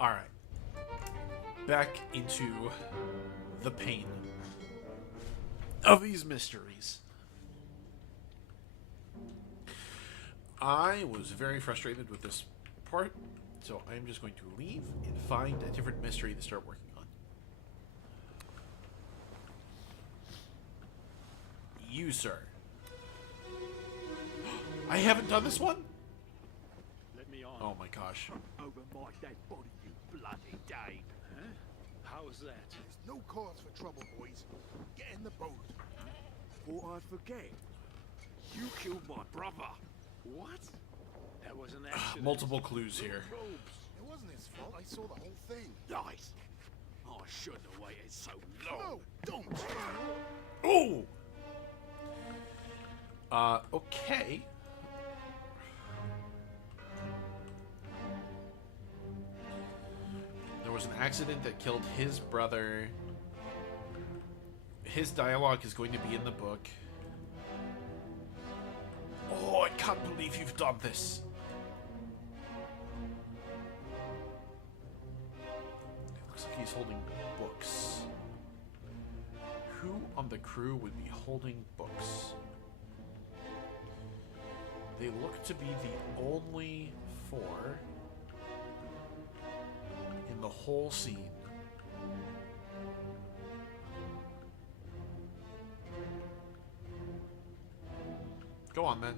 Alright. Back into the pain of these mysteries. I was very frustrated with this part, so I'm just going to leave and find a different mystery to start working on. You, sir. I haven't done this one? Let me on. Oh my gosh. Over my dead body, you bloody Dane. Huh? How's that? There's no cause for trouble, boys. Get in the boat. Thought I'd forget. You killed my brother. What? That was an accident. Multiple clues here. Robes. It wasn't his fault. I saw the whole thing. Lies. I shouldn't have waited so long. No, don't. Oh! Okay. There was an accident that killed his brother. His dialogue is going to be in the book. Oh, I can't believe you've done this. It looks like he's holding books. Who on the crew would be holding books? They look to be the only four in the whole scene. Go on, then.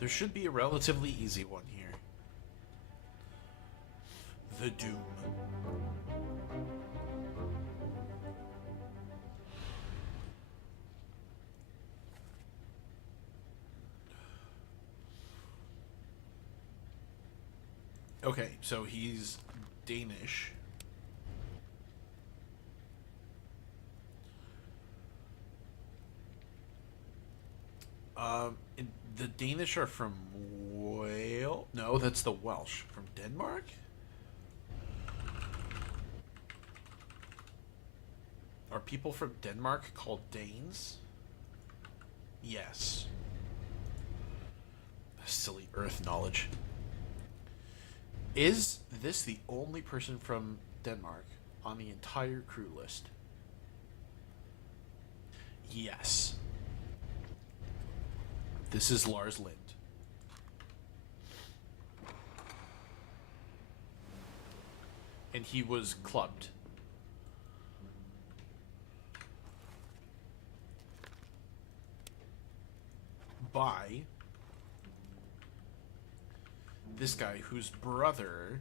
There should be a relatively easy one here. The Doom. Okay, so he's Danish. The Danish are from Wales? No, that's the Welsh. From Denmark? Are people from Denmark called Danes? Yes. Silly Earth knowledge. Is this the only person from Denmark on the entire crew list? Yes. This is Lars Lind. And he was clubbed. By this guy whose brother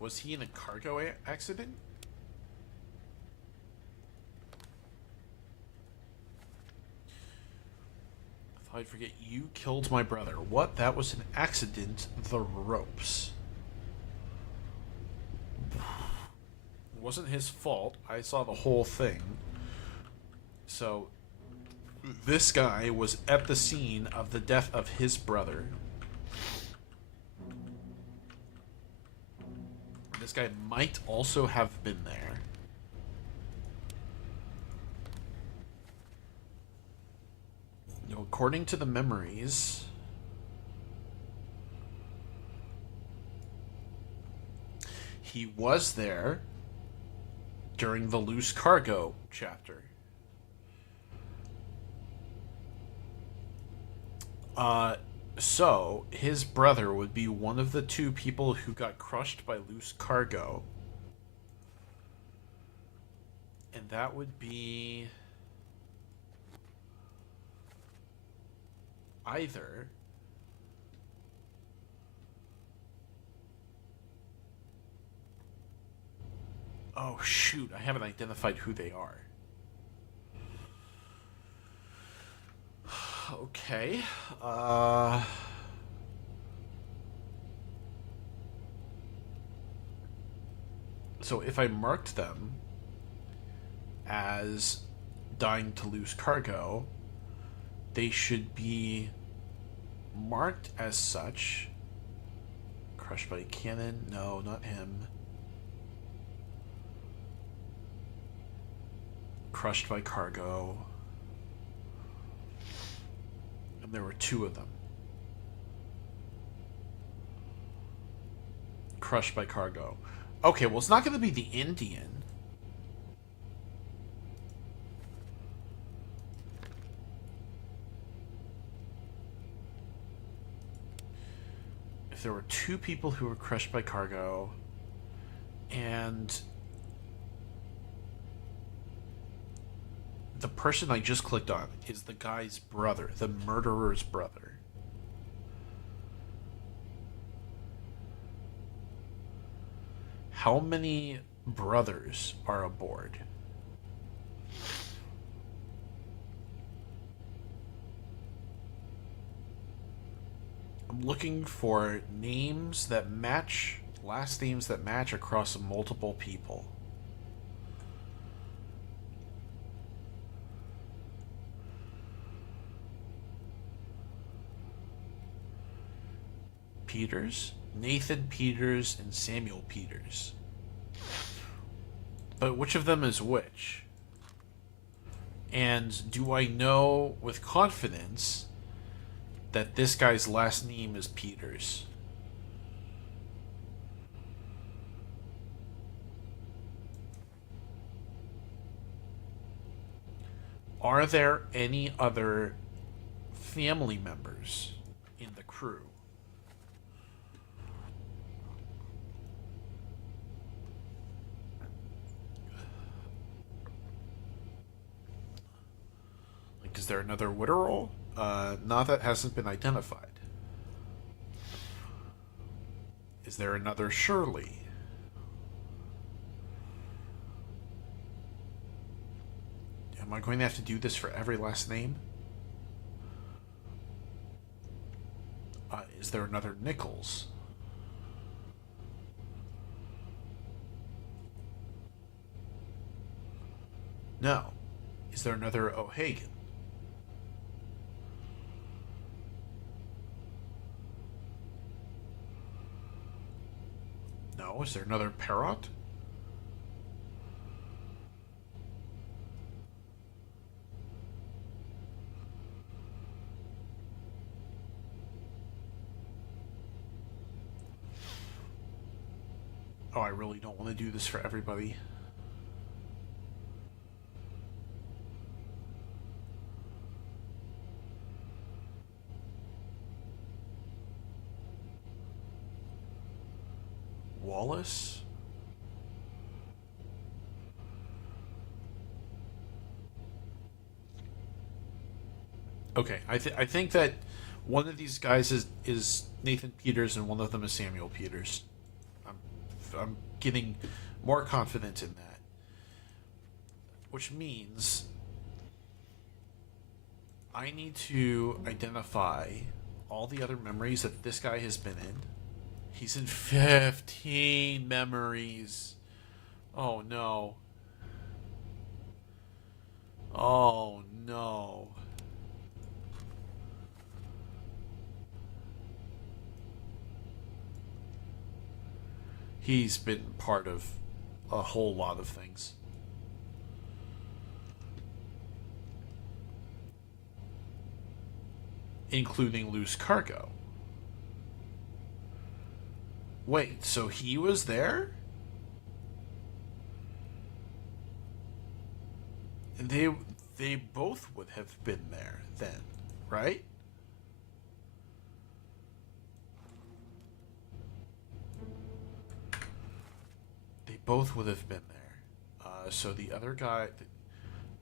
was he in a cargo accident? I thought I'd forget. You killed my brother. What? That was an accident. The ropes. It wasn't his fault. I saw the whole thing. So, this guy was at the scene of the death of his brother. This guy might also have been there. Now, according to the memories, he was there during the loose cargo chapter. So his brother would be one of the two people who got crushed by loose cargo. And that would be either oh shoot, I haven't identified who they are. Okay. So if I marked them – as dying to lose cargo, they should be marked as such. Crushed by a cannon? No, not him. Crushed by cargo. And there were 2 of them. Crushed by cargo. Okay, well, it's not going to be the Indian. If there were 2 people who were crushed by cargo, and the person I just clicked on is the guy's brother, the murderer's brother. How many brothers are aboard? I'm looking for names that match, last names that match across multiple people. Peters, Nathan Peters, and Samuel Peters. But which of them is which? And do I know with confidence that this guy's last name is Peters? Are there any other family members in the crew? Like, is there another Witterell? No, that hasn't been identified. Is there another Shirley? Am I going to have to do this for every last name? Is there another Nichols? No. Is there another O'Hagan? No. Is there another Perrott? Oh, I really don't want to do this for everybody. Wallace? Okay, I think that one of these guys is Nathan Peters and one of them is Samuel Peters. I'm getting more confident in that. Which means I need to identify all the other memories that this guy has been in. He's in 15 memories. Oh no. Oh no. He's been part of a whole lot of things. Including loose cargo. Wait, so he was there? They both would have been there then, right? They both would have been there. So the other guy...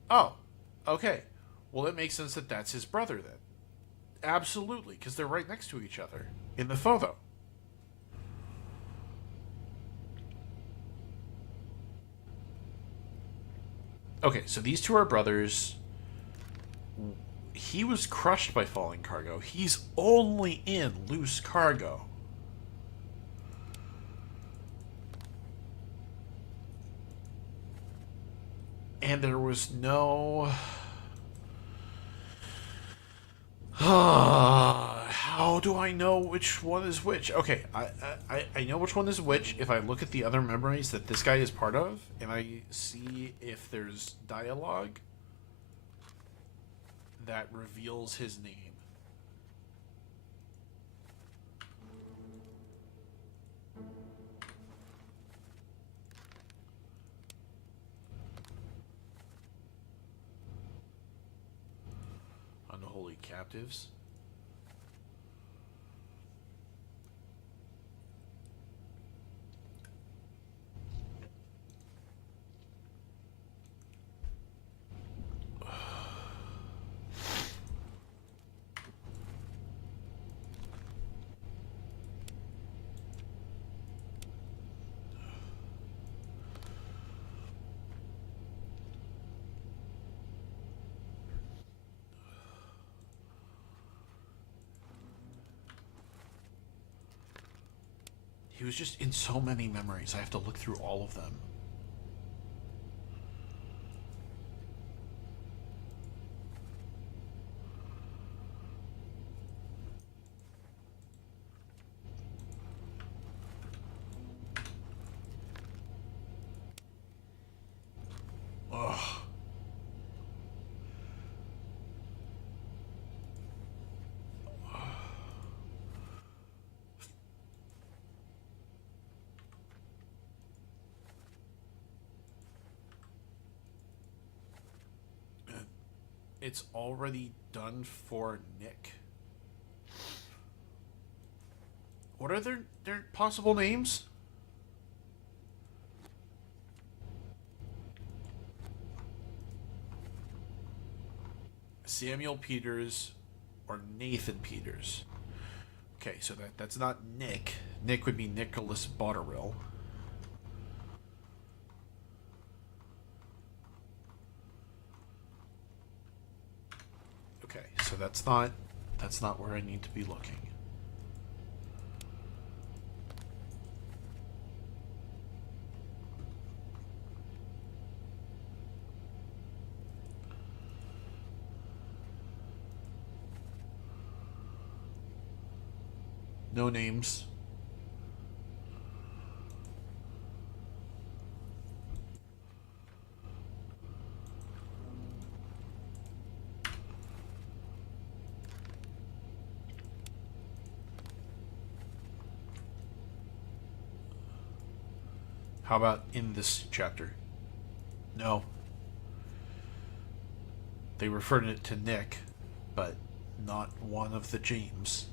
Oh, okay. Well, it makes sense that that's his brother then. Absolutely, because they're right next to each other in the photo. Okay, so these 2 are brothers. He was crushed by falling cargo. He's only in loose cargo. And there was no... How do I know which one is which? Okay, I know which one is which if I look at the other memories that this guy is part of, and I see if there's dialogue that reveals his name. Unholy captives. He was just in so many memories. I have to look through all of them. Ugh. It's already done for Nick. What are their possible names? Samuel Peters or Nathan Peters. Okay, so that's not Nick. Nick would be Nicholas Botterill. Okay, so that's not where I need to be looking. No names. How about in this chapter? No. They referred it to Nick, but not one of the James.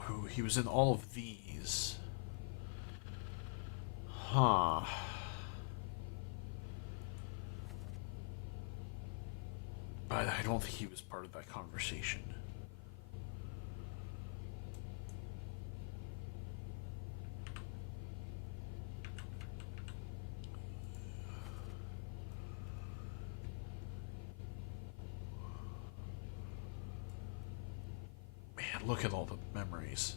Who he was in all of these. Huh. But I don't think he was part of that conversation. Man, look at all the memories.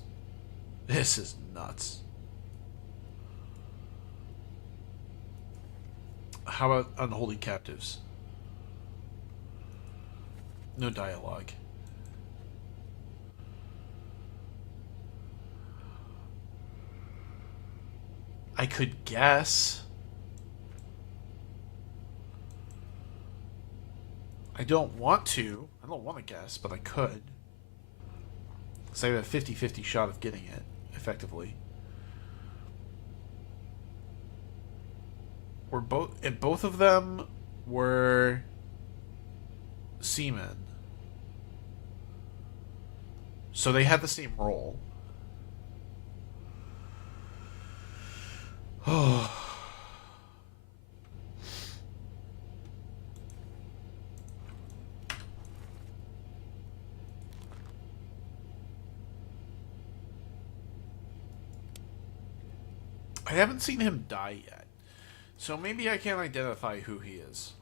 This is nuts. How about Unholy Captives? No dialogue. I could guess. I don't want to. I don't want to guess, but I could. Because I have a 50-50 shot of getting it, effectively. Both of them were seamen. So they had the same role. Oh. I haven't seen him die yet. So maybe I can't identify who he is.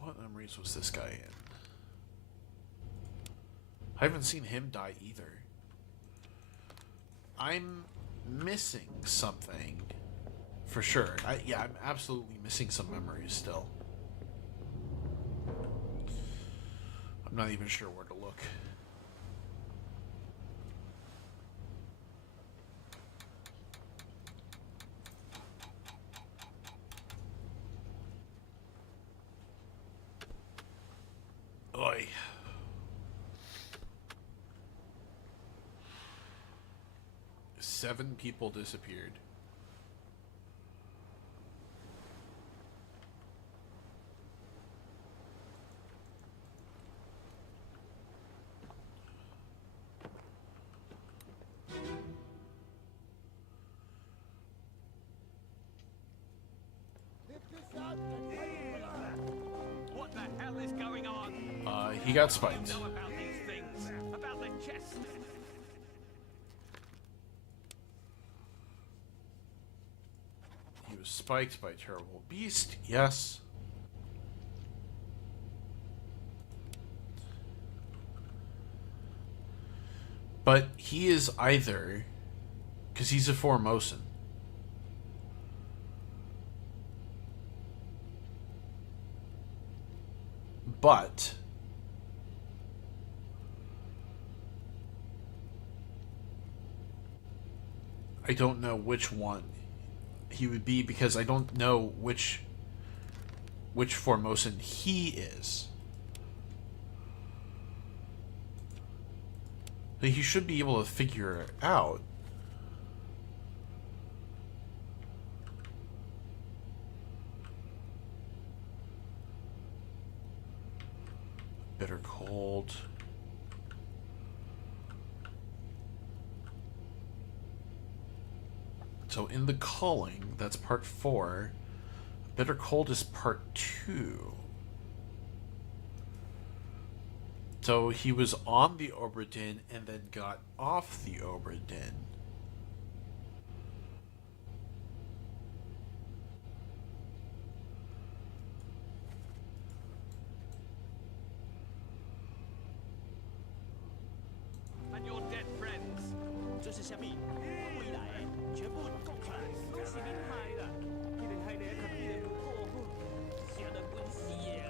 What memories was this guy in? I haven't seen him die either. I'm missing something. For sure. Yeah, I'm absolutely missing some memories still. I'm not even sure where to look. Oi. Seven people disappeared. What the hell is going on? He got spiked. Know about these things? About the chest? He was spiked by a terrible beast. Yes. But he is either, because he's a Formosan. But I don't know which one he would be, because I don't know which Formosan he is. But he should be able to figure it out. Bitter cold. So in the calling, that's part 4. Bitter cold is part 2. So he was on the Obra Dinn and then got off the Obra Dinn. And your dead friends. 这是什么？未来全部供出来，都是你害的。你哋害你一及你哋唔過好，想得本事啊！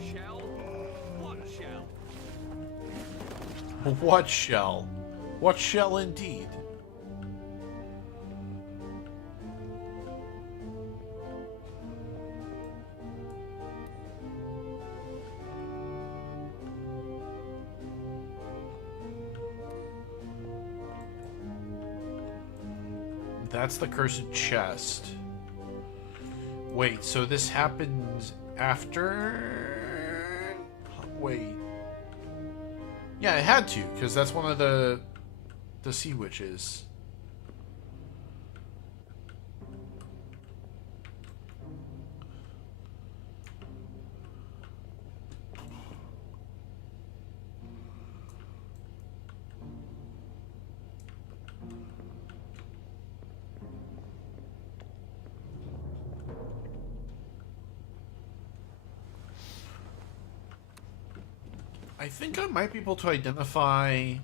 Shell? What shell? What shell? What shell indeed? That's the cursed chest. Wait, so this happened after... Wait. Yeah, it had to, because that's one of the sea witches. I think I might be able to identify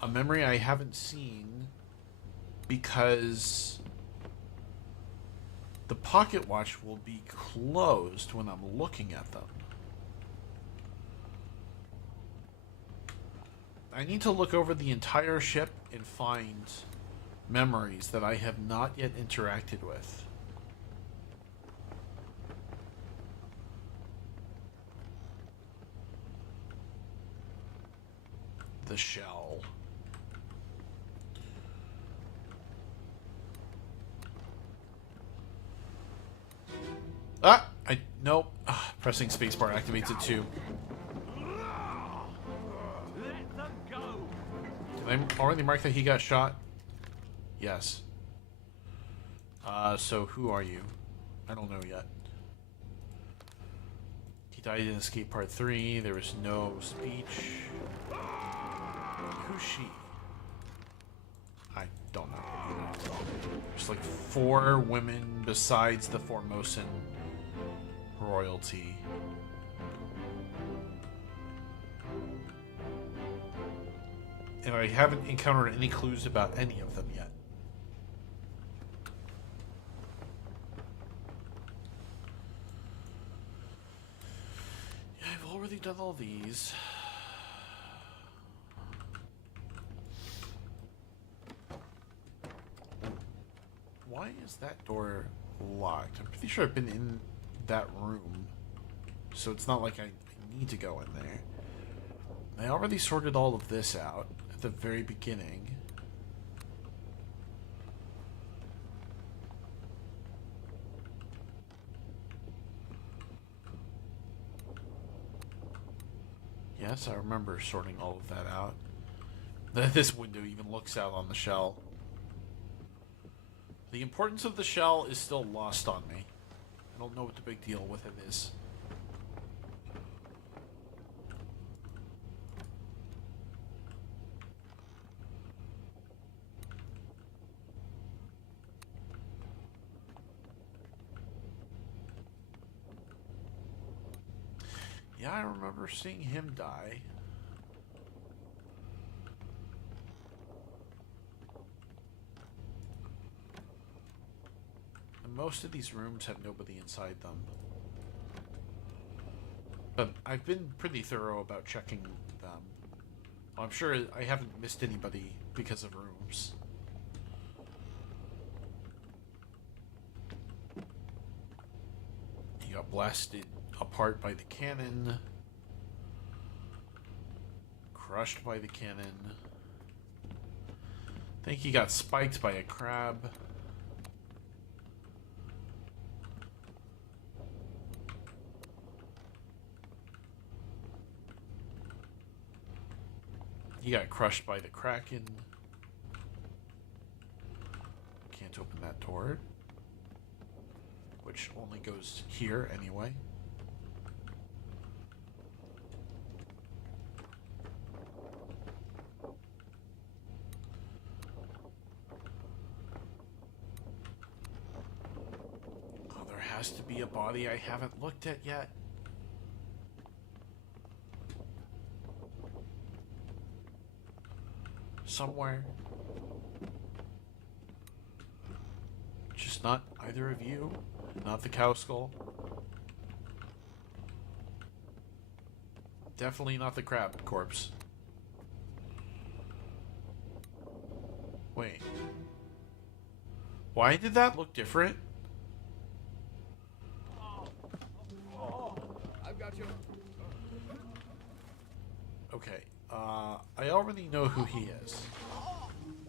a memory I haven't seen, because the pocket watch will be closed when I'm looking at them. I need to look over the entire ship and find memories that I have not yet interacted with. The shell. Nope. Pressing spacebar activates it too. Let them go. Did I already mark that he got shot? Yes. So who are you? I don't know yet. He died in Escape Part 3. There was no speech. Who's she? I don't know either. There's like 4 women besides the Formosan royalty. And I haven't encountered any clues about any of them yet. Yeah, I've already done all these. Why is that door locked? I'm pretty sure I've been in that room, so it's not like I need to go in there. I already sorted all of this out at the very beginning. Yes, I remember sorting all of that out. This window even looks out on the shell. The importance of the shell is still lost on me. I don't know what the big deal with it is. Yeah, I remember seeing him die. And most of these rooms have nobody inside them. But I've been pretty thorough about checking them. I'm sure I haven't missed anybody because of rooms. He got blasted apart by the cannon. Crushed by the cannon. I think he got spiked by a crab. He got crushed by the kraken. Can't open that door. Which only goes here anyway. Oh, there has to be a body I haven't looked at yet. Somewhere. Just not either of you. Not the cow skull. Definitely not the crab corpse. Wait. Why did that look different? I've got you. Okay. I already know who he is.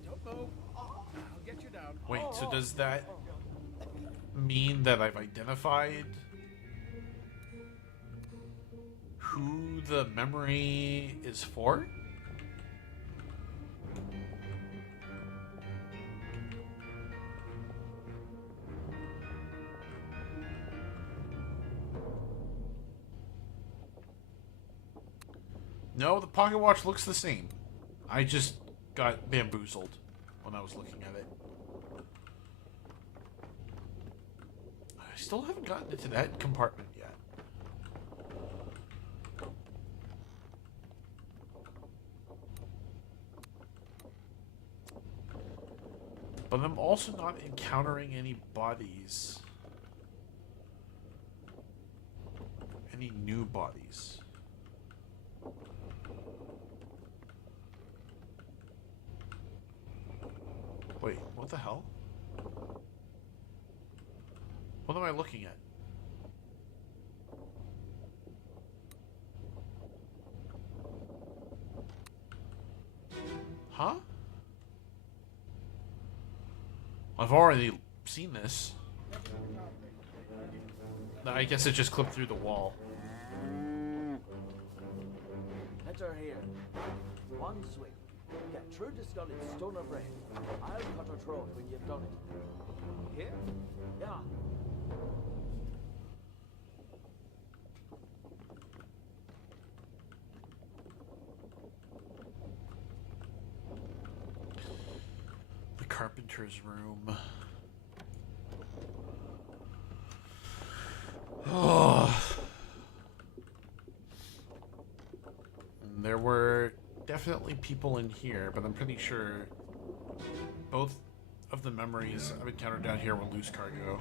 Don't move. I'll get you down. Wait, so does that mean that I've identified who the memory is for? No, the pocket watch looks the same. I just got bamboozled when I was looking at it. I still haven't gotten into that compartment yet. But I'm also not encountering any bodies. Any new bodies. Wait, what the hell? What am I looking at? Huh? I've already seen this. I guess it just clipped through the wall. Enter here. One swing. Get through the skull in stone of red. I'll cut her throat when you've done it. Here? Yeah. The carpenter's room. Oh. definitely people in here, but I'm pretty sure both of the memories I've encountered down here were loose cargo.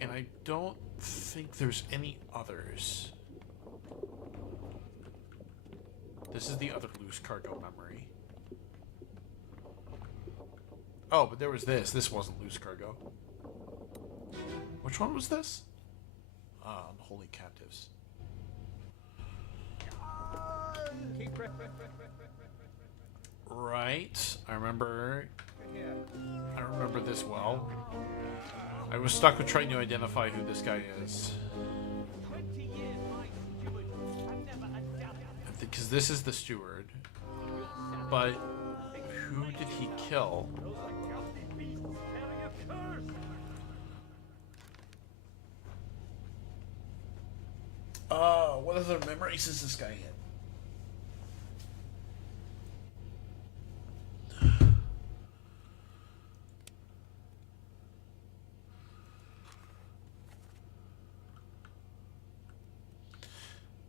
And I don't think there's any others. This is the other loose cargo memory. Oh, but there was this. This wasn't loose cargo. Which one was this? Unholy captives. Right. I remember this well. I was stuck with trying to identify who this guy is. 20 years, my steward. I've never adapted. Because this is the steward. But who did he kill? What other memories is this guy in?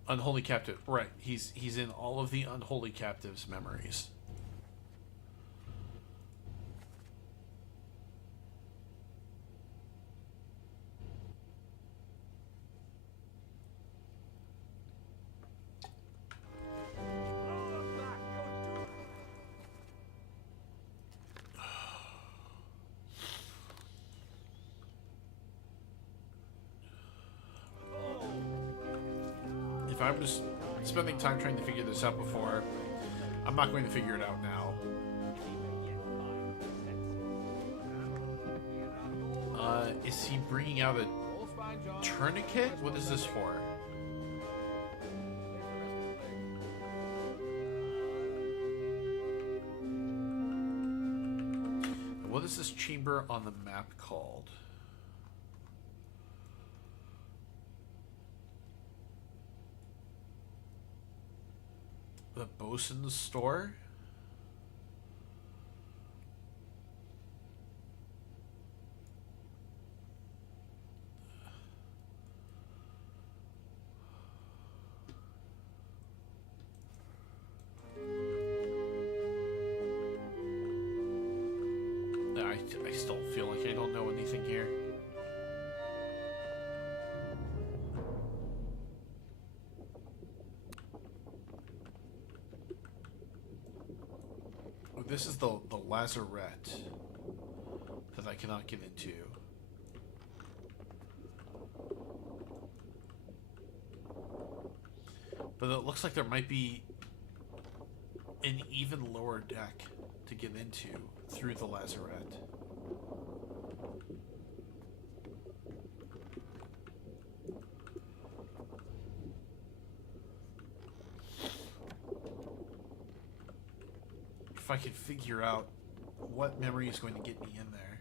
Unholy captive, right? He's in all of the unholy captives memories. If I was spending time trying to figure this out before, I'm not going to figure it out now. Is he bringing out a tourniquet? What is this for? What is this chamber on the map called? The bosun's store? I still feel like I don't know anything here. This is the lazarette that I cannot get into. But it looks like there might be an even lower deck to get into through the lazarette. If I could figure out what memory is going to get me in there.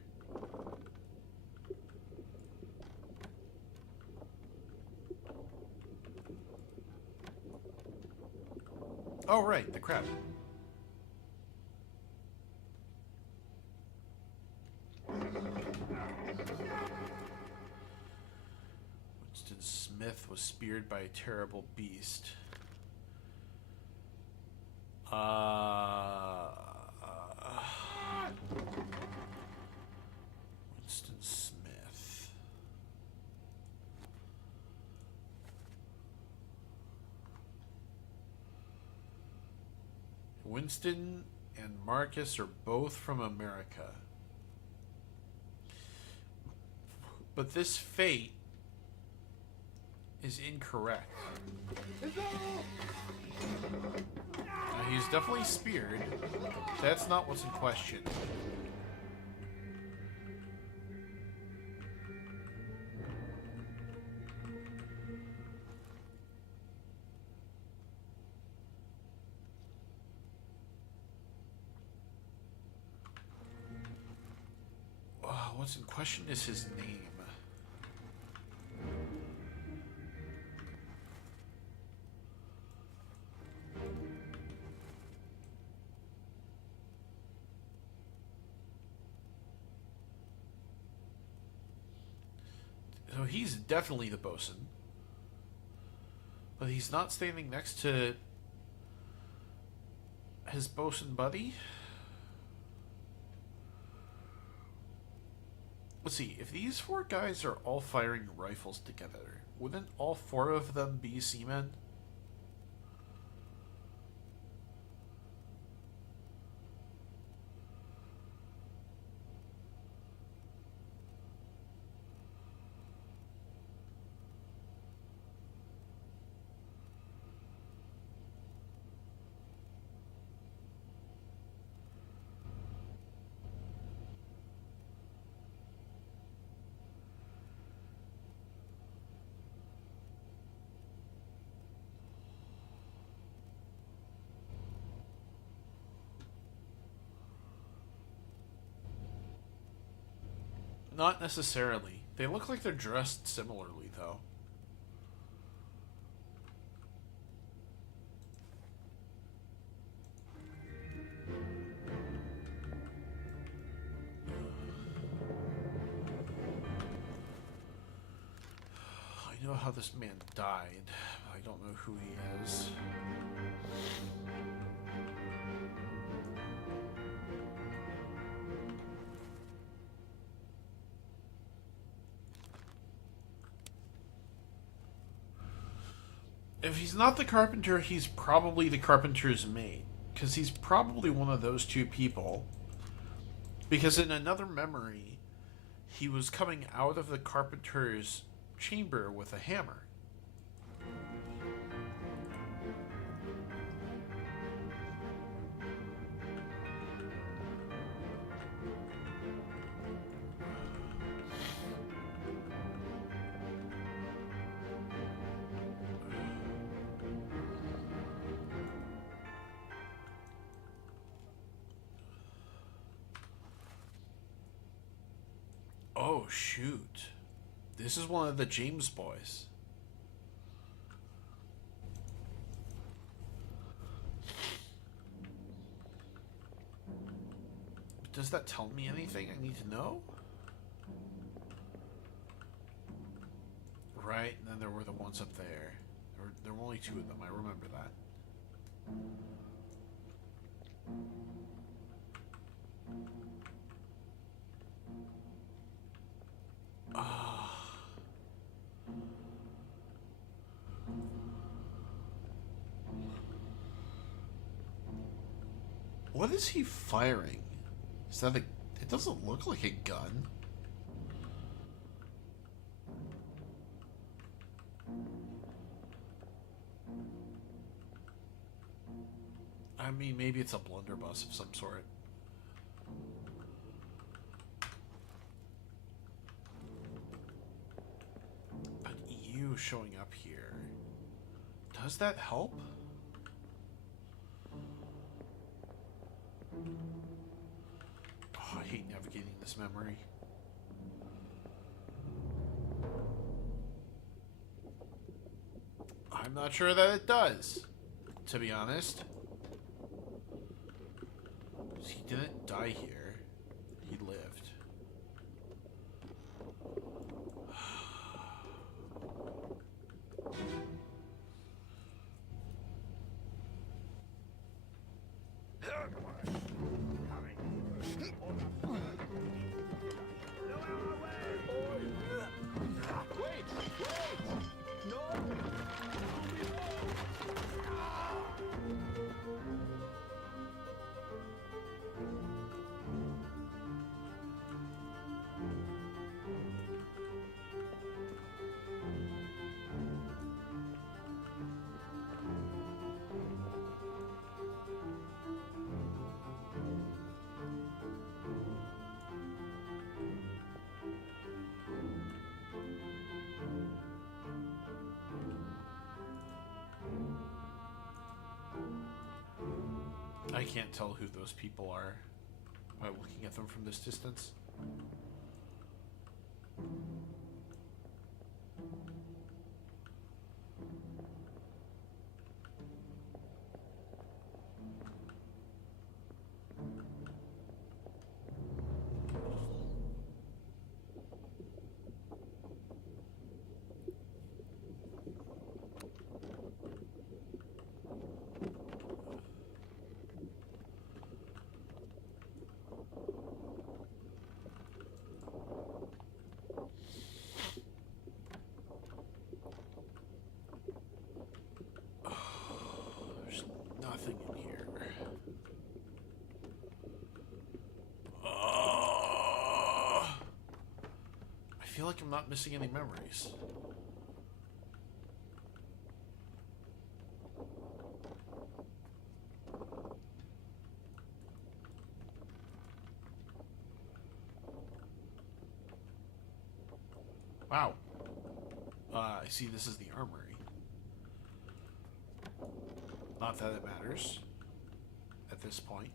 Oh, right, the crab. Winston Smith was speared by a terrible beast. Winston Smith. Winston and Marcus are both from America. But this fate is incorrect. He's definitely speared. That's not what's in question. What's in question is his name. he's definitely the bosun. But he's not standing next to his bosun buddy? Let's see, if these 4 guys are all firing rifles together, wouldn't all 4 of them be seamen? Not necessarily. They look like they're dressed similarly, though. I know how this man died, but I don't know who he is. If he's not the carpenter, he's probably the carpenter's mate. Because he's probably one of those 2 people. Because in another memory, he was coming out of the carpenter's chamber with a hammer. Oh, shoot. This is one of the James boys. Does that tell me anything I need to know? Right, and then there were the ones up there. There were only 2 of them, I remember that. What is he firing? Is that a... It doesn't look like a gun. I mean, maybe it's a blunderbuss of some sort. But you showing up here... Does that help? Oh, I hate navigating this memory. I'm not sure that it does, to be honest. He didn't die here. He lived. I can't tell who those people are by looking at them from this distance. feel like I'm not missing any memories. Wow. I see this is the armory. Not that it matters at this point.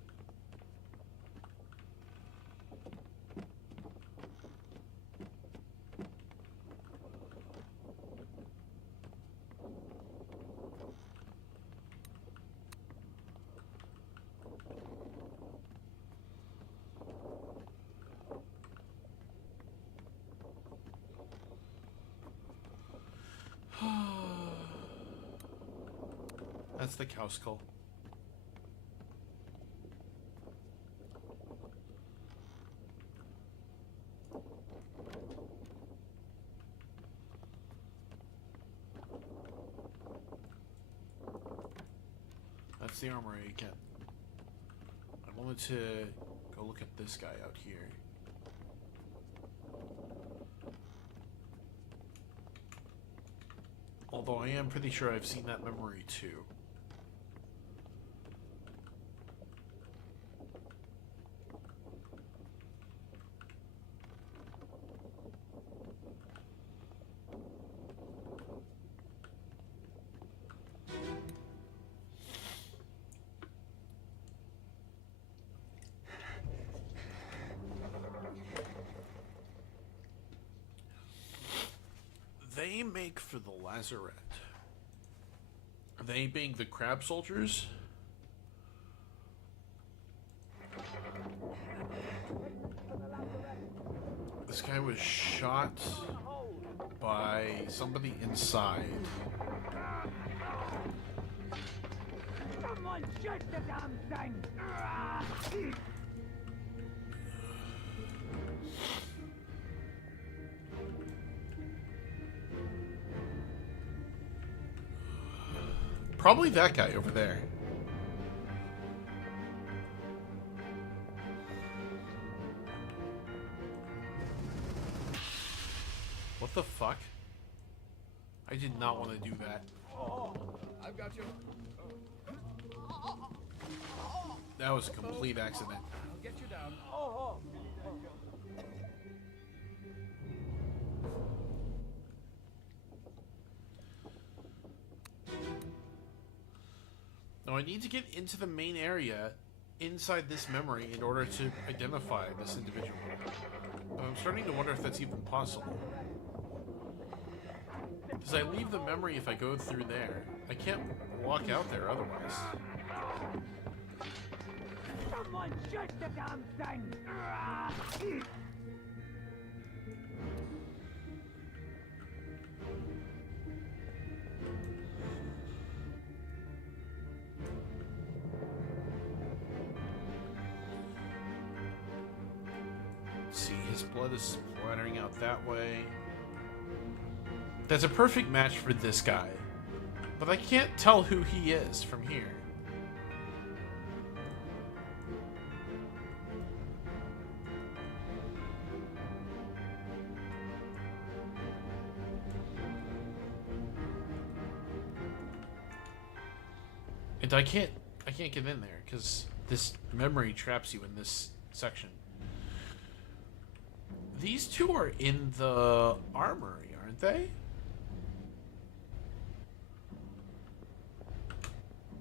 That's the cow skull. That's the armory again. I wanted to go look at this guy out here. Although I am pretty sure I've seen that memory too. They make for the lazarette. They being the crab soldiers. This guy was shot by somebody inside. Someone shoot the damn thing! Probably that guy over there. What the fuck? I did not want to do that. I've got you. That was a complete accident. I'll get you down. Now I need to get into the main area inside this memory in order to identify this individual. But I'm starting to wonder if that's even possible. Because I leave the memory if I go through there. I can't walk out there otherwise. Someone shoot the damn thing! See, his blood is splattering out that way. That's a perfect match for this guy. But I can't tell who he is from here. And I can't get in there because this memory traps you in this section. These two are in the armory, aren't they?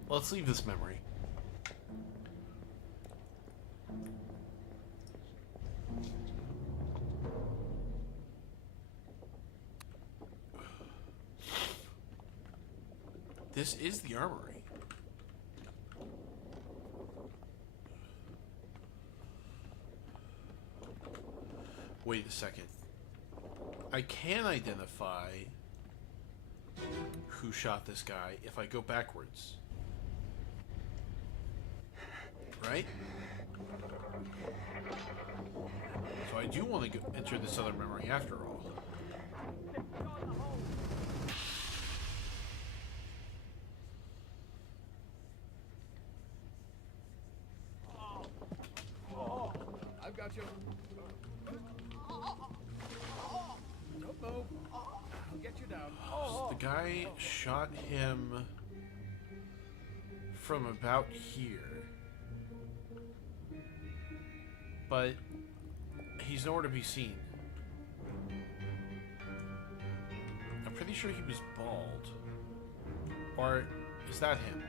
Let's leave this memory. This is the armory. Wait a second. I can identify who shot this guy if I go backwards. Right? So I do want to enter this other memory after all. I've got you. guy shot him from about here. But he's nowhere to be seen. I'm pretty sure he was bald. Or is that him?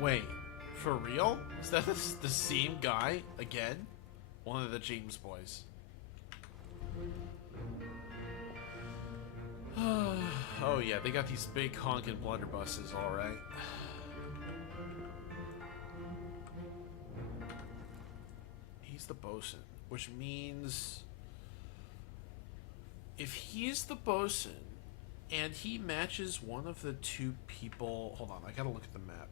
Wait, for real? Is that the same guy again? One of the James boys. Oh yeah, they got these big honking blunderbusses, alright. He's the bosun, which means if he's the bosun and he matches one of the two people... Hold on, I gotta look at the map.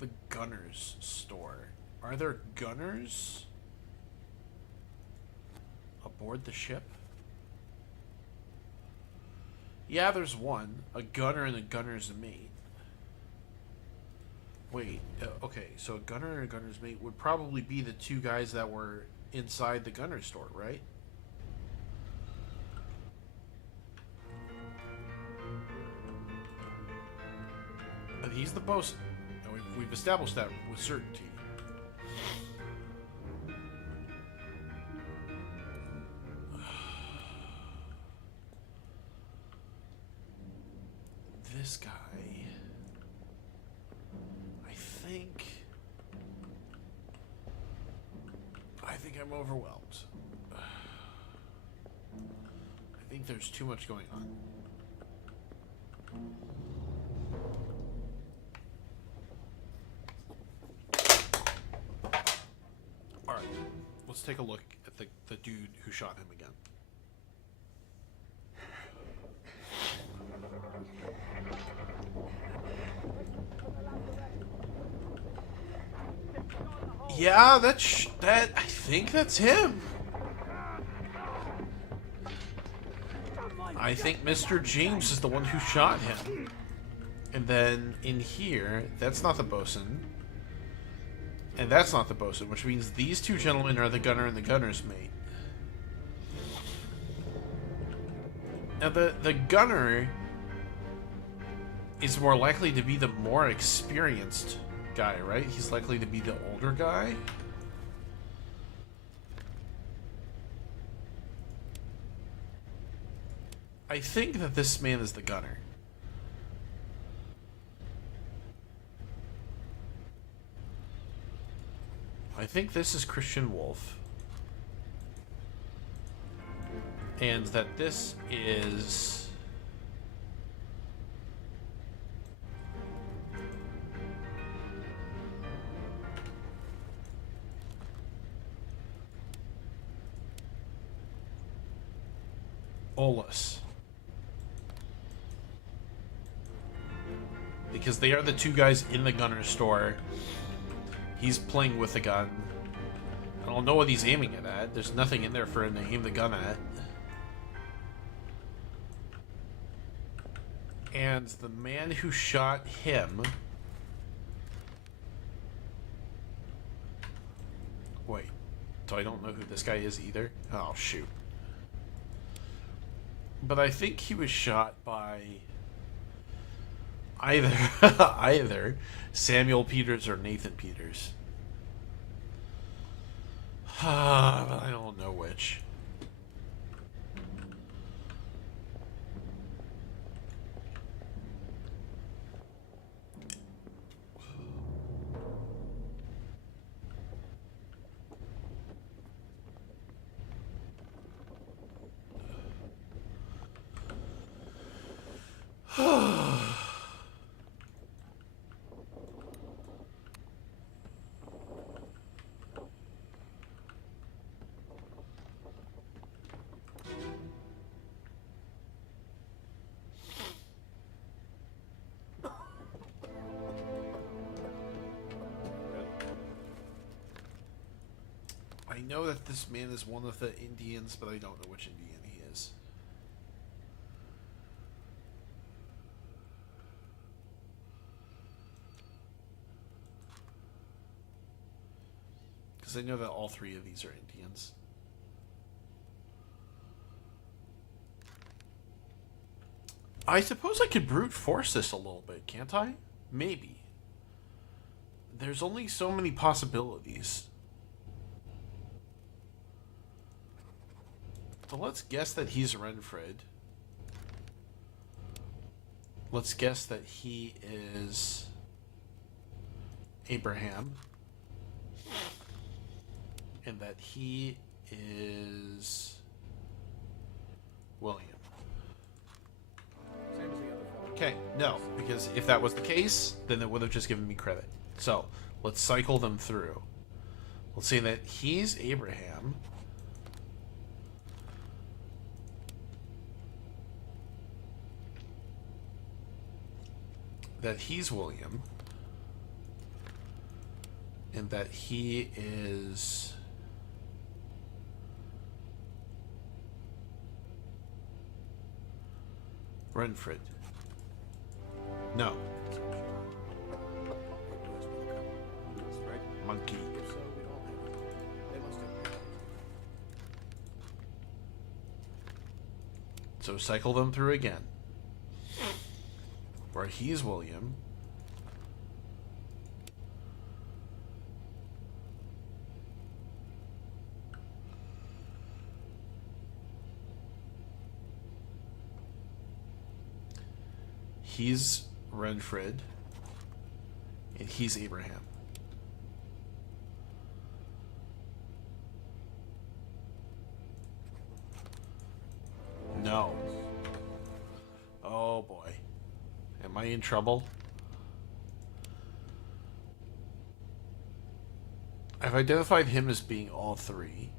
The gunner's store. Are there gunners aboard the ship? Yeah, there's one. A gunner and a gunner's mate. Wait, okay, so a gunner and a gunner's mate would probably be the two guys that were inside the gunner's store, right? And he's the bosun. And we've established that with certainty. This guy... I think I'm overwhelmed. I think there's too much going on. Alright, let's take a look at the dude who shot him again. Yeah, that I think that's him. I think Mr. James is the one who shot him. And then in here, that's not the bosun. And that's not the bosun, which means these two gentlemen are the gunner and the gunner's mate. Now the gunner is more likely to be the more experienced guy, right? He's likely to be the older guy. I think that this man is the gunner. I think this is Christian Wolf. And that this is... Olus. Because they are the two guys in the gunner store. He's playing with a gun. I don't know what he's aiming it at. There's nothing in there for him to aim the gun at. And the man who shot him... Wait. So I don't know who this guy is either? Oh, shoot. But I think he was shot by either Samuel Peters or Nathan Peters. But I don't know which. I know that this man is one of the Indians, but I don't know which Indian he is. Because I know that all three of these are Indians. I suppose I could brute force this a little bit, can't I? Maybe. There's only so many possibilities. So let's guess that he's Renfred. Let's guess that he is Abraham. And that he is William. Same as the other fellow. Okay, no, because if that was the case, then it would have just given me credit. So, let's cycle them through. Let's say that he's Abraham. That he's William. And that he is Renfred. No. Monkey. If so, we'd all have it. They must have. So cycle them through again. Where he's William. He's Renfred. And he's Abraham. No. Oh boy. Am I in trouble? I've identified him as being all three,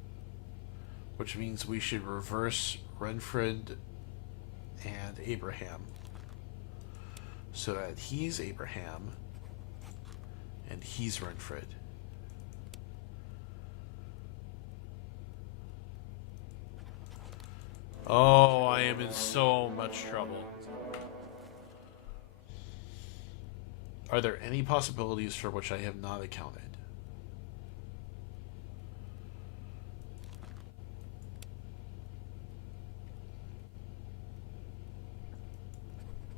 which means we should reverse Renfred and Abraham so that he's Abraham and he's Renfred. Oh, I am in so much trouble. Are there any possibilities for which I have not accounted?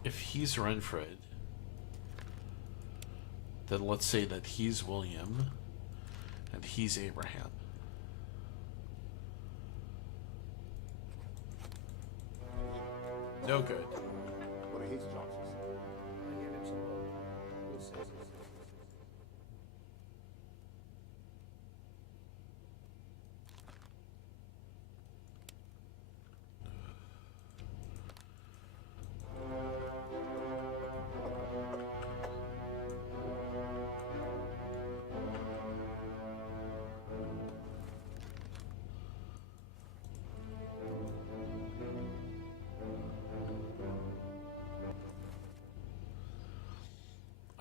If he's Renfred, then let's say that he's William and he's Abraham. No good. What are his chances? I gave him some more. We'll see.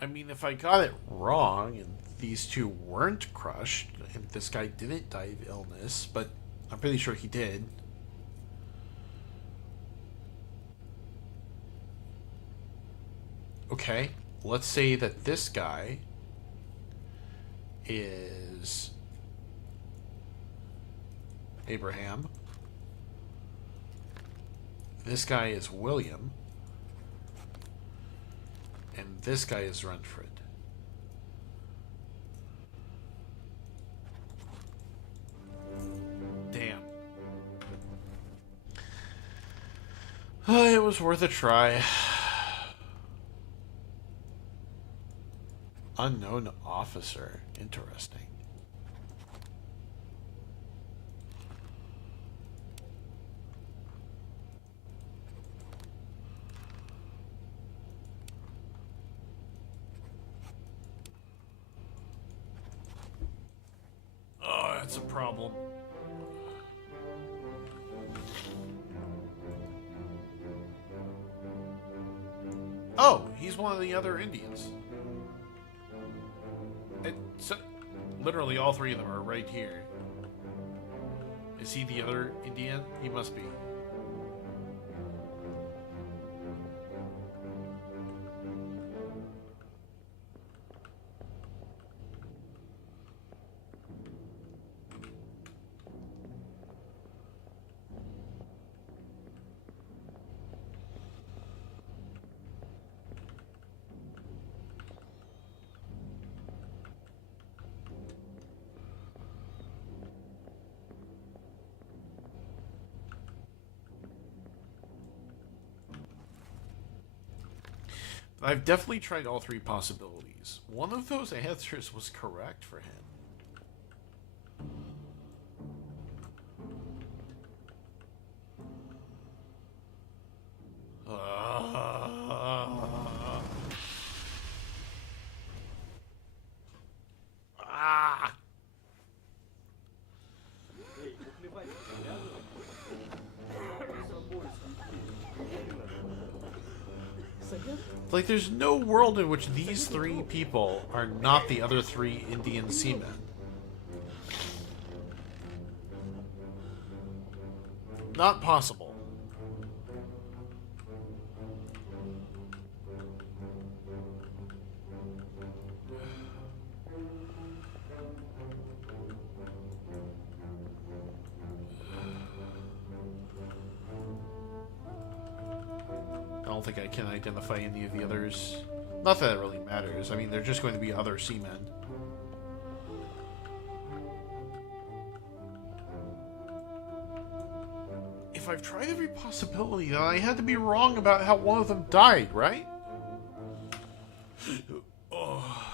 I mean, if I got it wrong and these two weren't crushed and this guy didn't die of illness, but I'm pretty sure he did. Okay, let's say that this guy is Abraham. This guy is William. And this guy is Renfred. Damn. It was worth a try. Unknown officer. Interesting. Oh, that's a problem. Oh, he's one of the other Indians. It's literally all three of them are right here. Is he the other Indian? He must be. I've definitely tried all three possibilities. One of those answers was correct for him. Like, there's no world in which these three people are not the other three Indian seamen. Not possible. I don't think I can identify any of the others. Not that it really matters. I mean, they're just going to be other seamen. If I've tried every possibility, then I had to be wrong about how one of them died, right? Oh.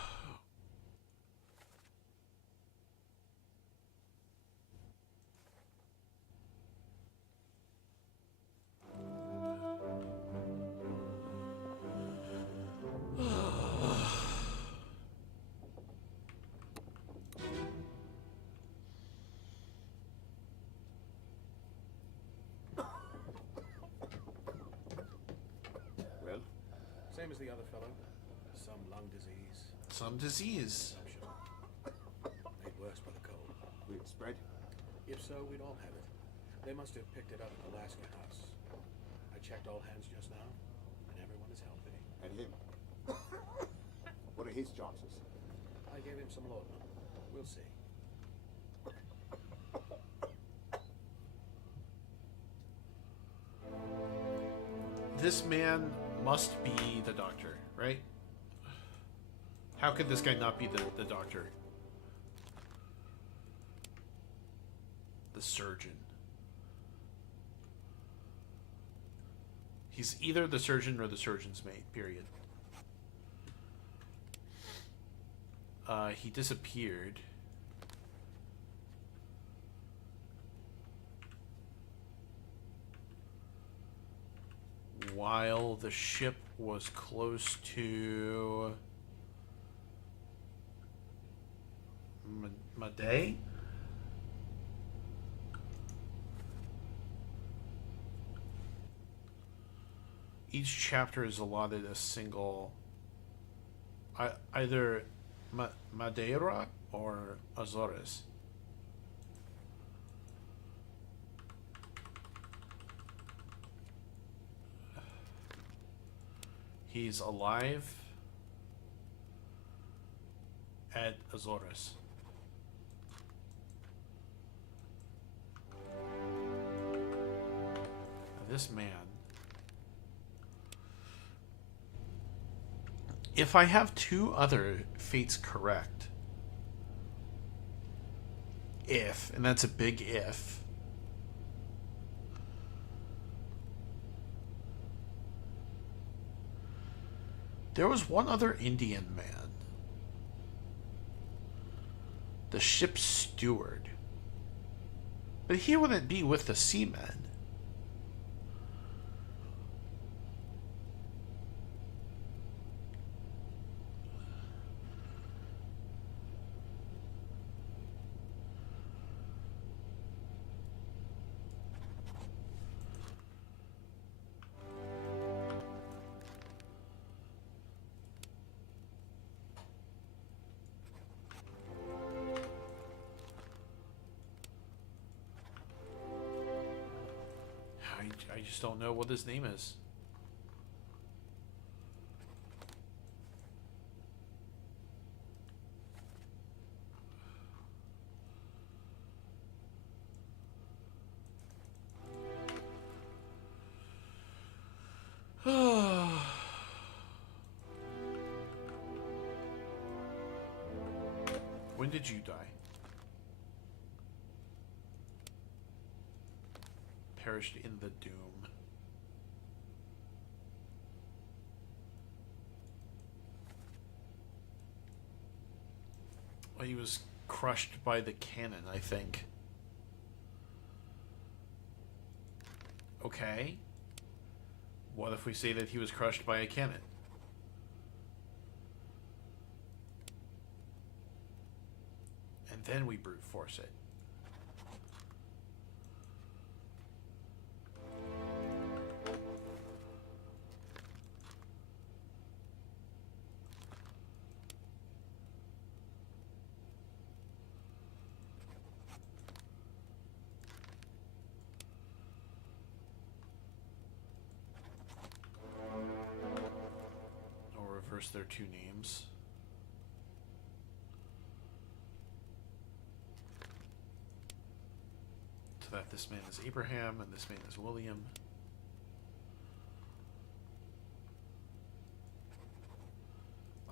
Well, same as the other fellow. Some lung disease. Some disease. I'm sure. Made worse by the cold. Will it spread? If so, we'd all have it. They must have picked it up at the Alaska house. I checked all hands just now, and everyone is healthy. And him? What are his chances? I gave him some laudanum. We'll see. This man must be the doctor, right? How could this guy not be the doctor? The surgeon. He's either the surgeon or the surgeon's mate, period. He disappeared. While the ship was close to Maday? Each chapter is allotted a single either Madeira or Azores. He's alive at Azores. This man. If I have two other fates correct, and that's a big if, there was one other Indian man, the ship's steward, but he wouldn't be with the seamen. I just don't know what his name is. When did you die? Perished in the doom. Well, he was crushed by the cannon, I think. Okay. What if we say that he was crushed by a cannon? And then we brute force it. Reverse their two names. So that this man is Abraham and this man is William.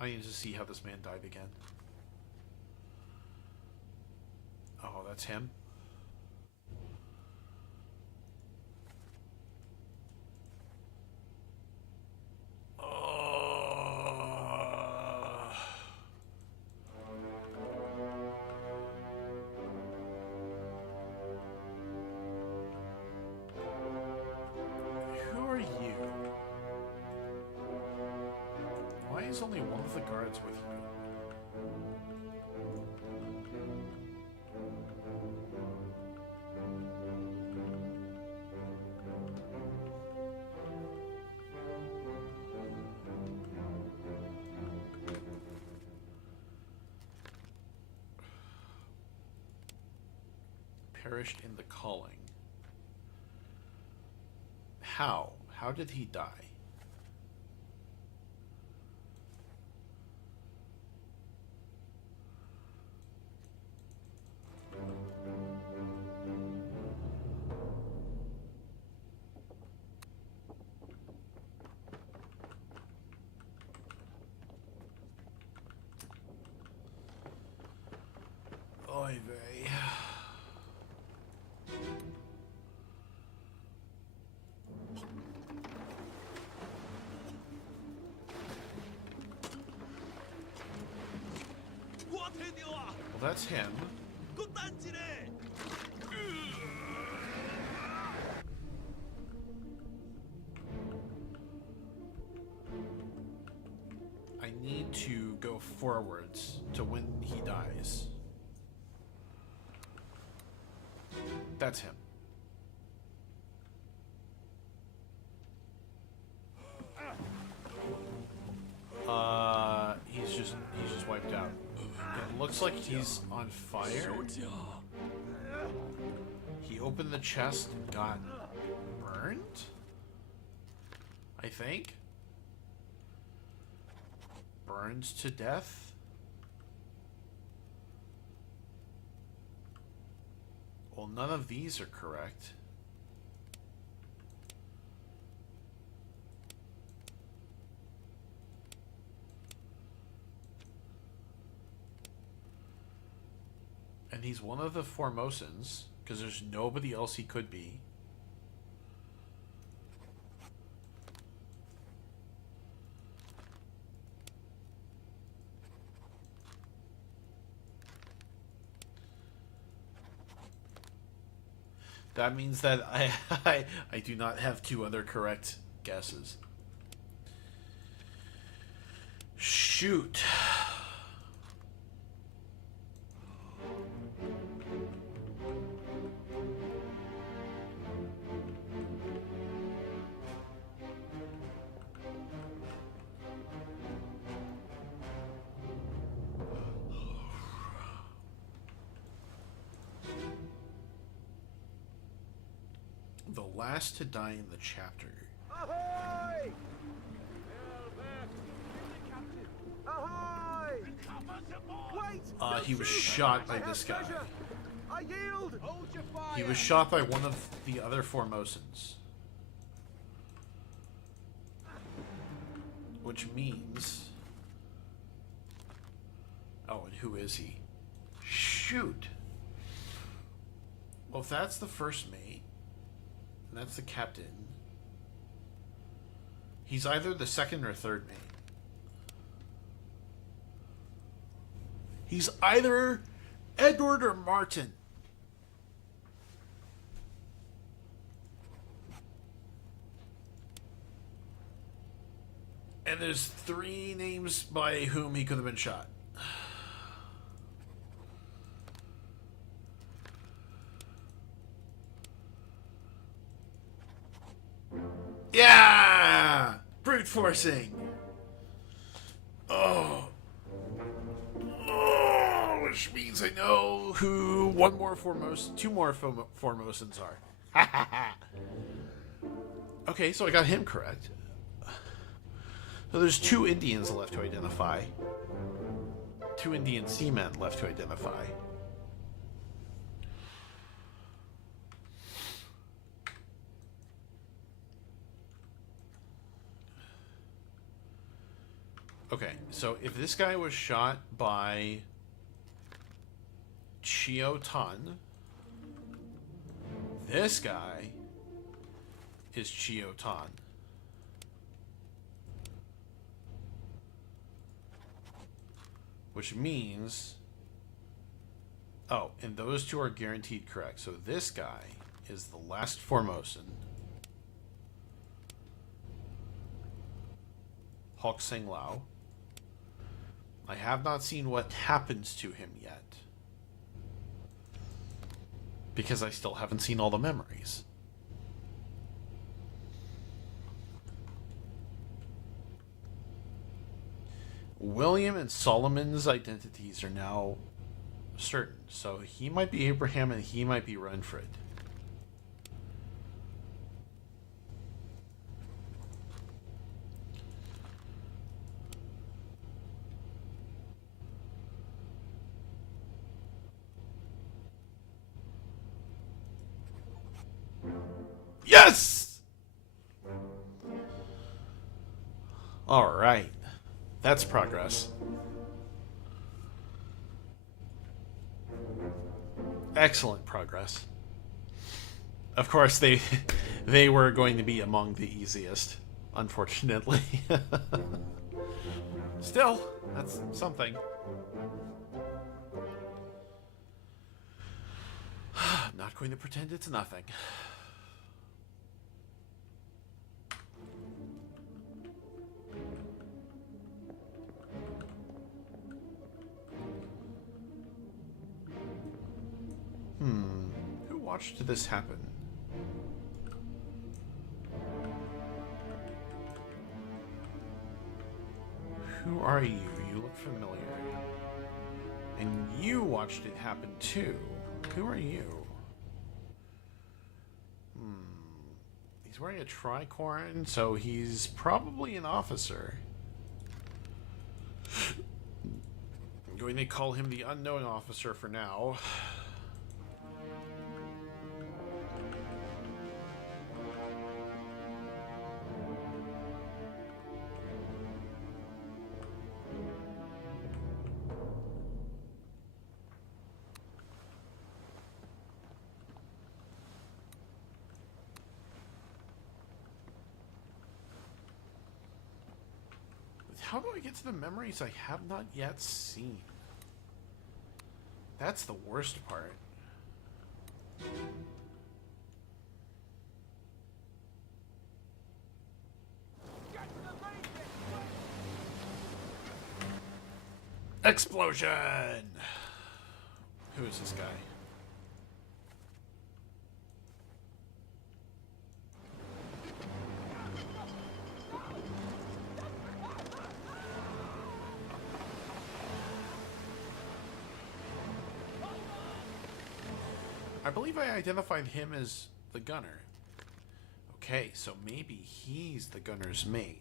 I need to see how this man died again. Oh, that's him. There's only one of the guards with you. Perished in the calling. How? How did he die? Oy vey. Well, that's him. I need to go forwards to when he dies. That's him. He's just wiped out. It looks like he's on fire. He opened the chest and got burned? I think. Burned to death? Well, none of these are correct. And he's one of the Formosans, because there's nobody else he could be. That means that I do not have two other correct guesses. Shoot. The last to die in the chapter. Ahoy! Ahoy! Wait! He was shot by this guy. I yield! Hold your fire! He was shot by one of the other Formosans. Which means... Oh, and who is he? Shoot! Well, if that's the first mate, and that's the captain, he's either the second or third mate. He's either Edward or Martin. And there's 3 names by whom he could have been shot. Yeah! Brute forcing. Oh. Oh, which means I know who two more Formosans are. Okay, so I got him correct. So there's 2 Indians left to identify. 2 Indian seamen left to identify. Okay, so if this guy was shot by Chio Tan, this guy is Chio Tan. Which means... Oh, and those 2 are guaranteed correct. So this guy is the last Formosan. Hawk Sing Lao. I have not seen what happens to him yet. Because I still haven't seen all the memories. William and Solomon's identities are now certain. So he might be Abraham and he might be Renfred. Yes! All right. That's progress. Excellent progress. Of course, they were going to be among the easiest, unfortunately. Still, that's something. I'm not going to pretend it's nothing. Who watched this happen? Who are you? You look familiar. And you watched it happen too. Who are you? He's wearing a tricorn, so he's probably an officer. I'm going to call him the unknown officer for now. How do I get to the memories I have not yet seen? That's the worst part. Explosion! Who is this guy? I believe I identified him as the gunner. Okay, so maybe he's the gunner's mate.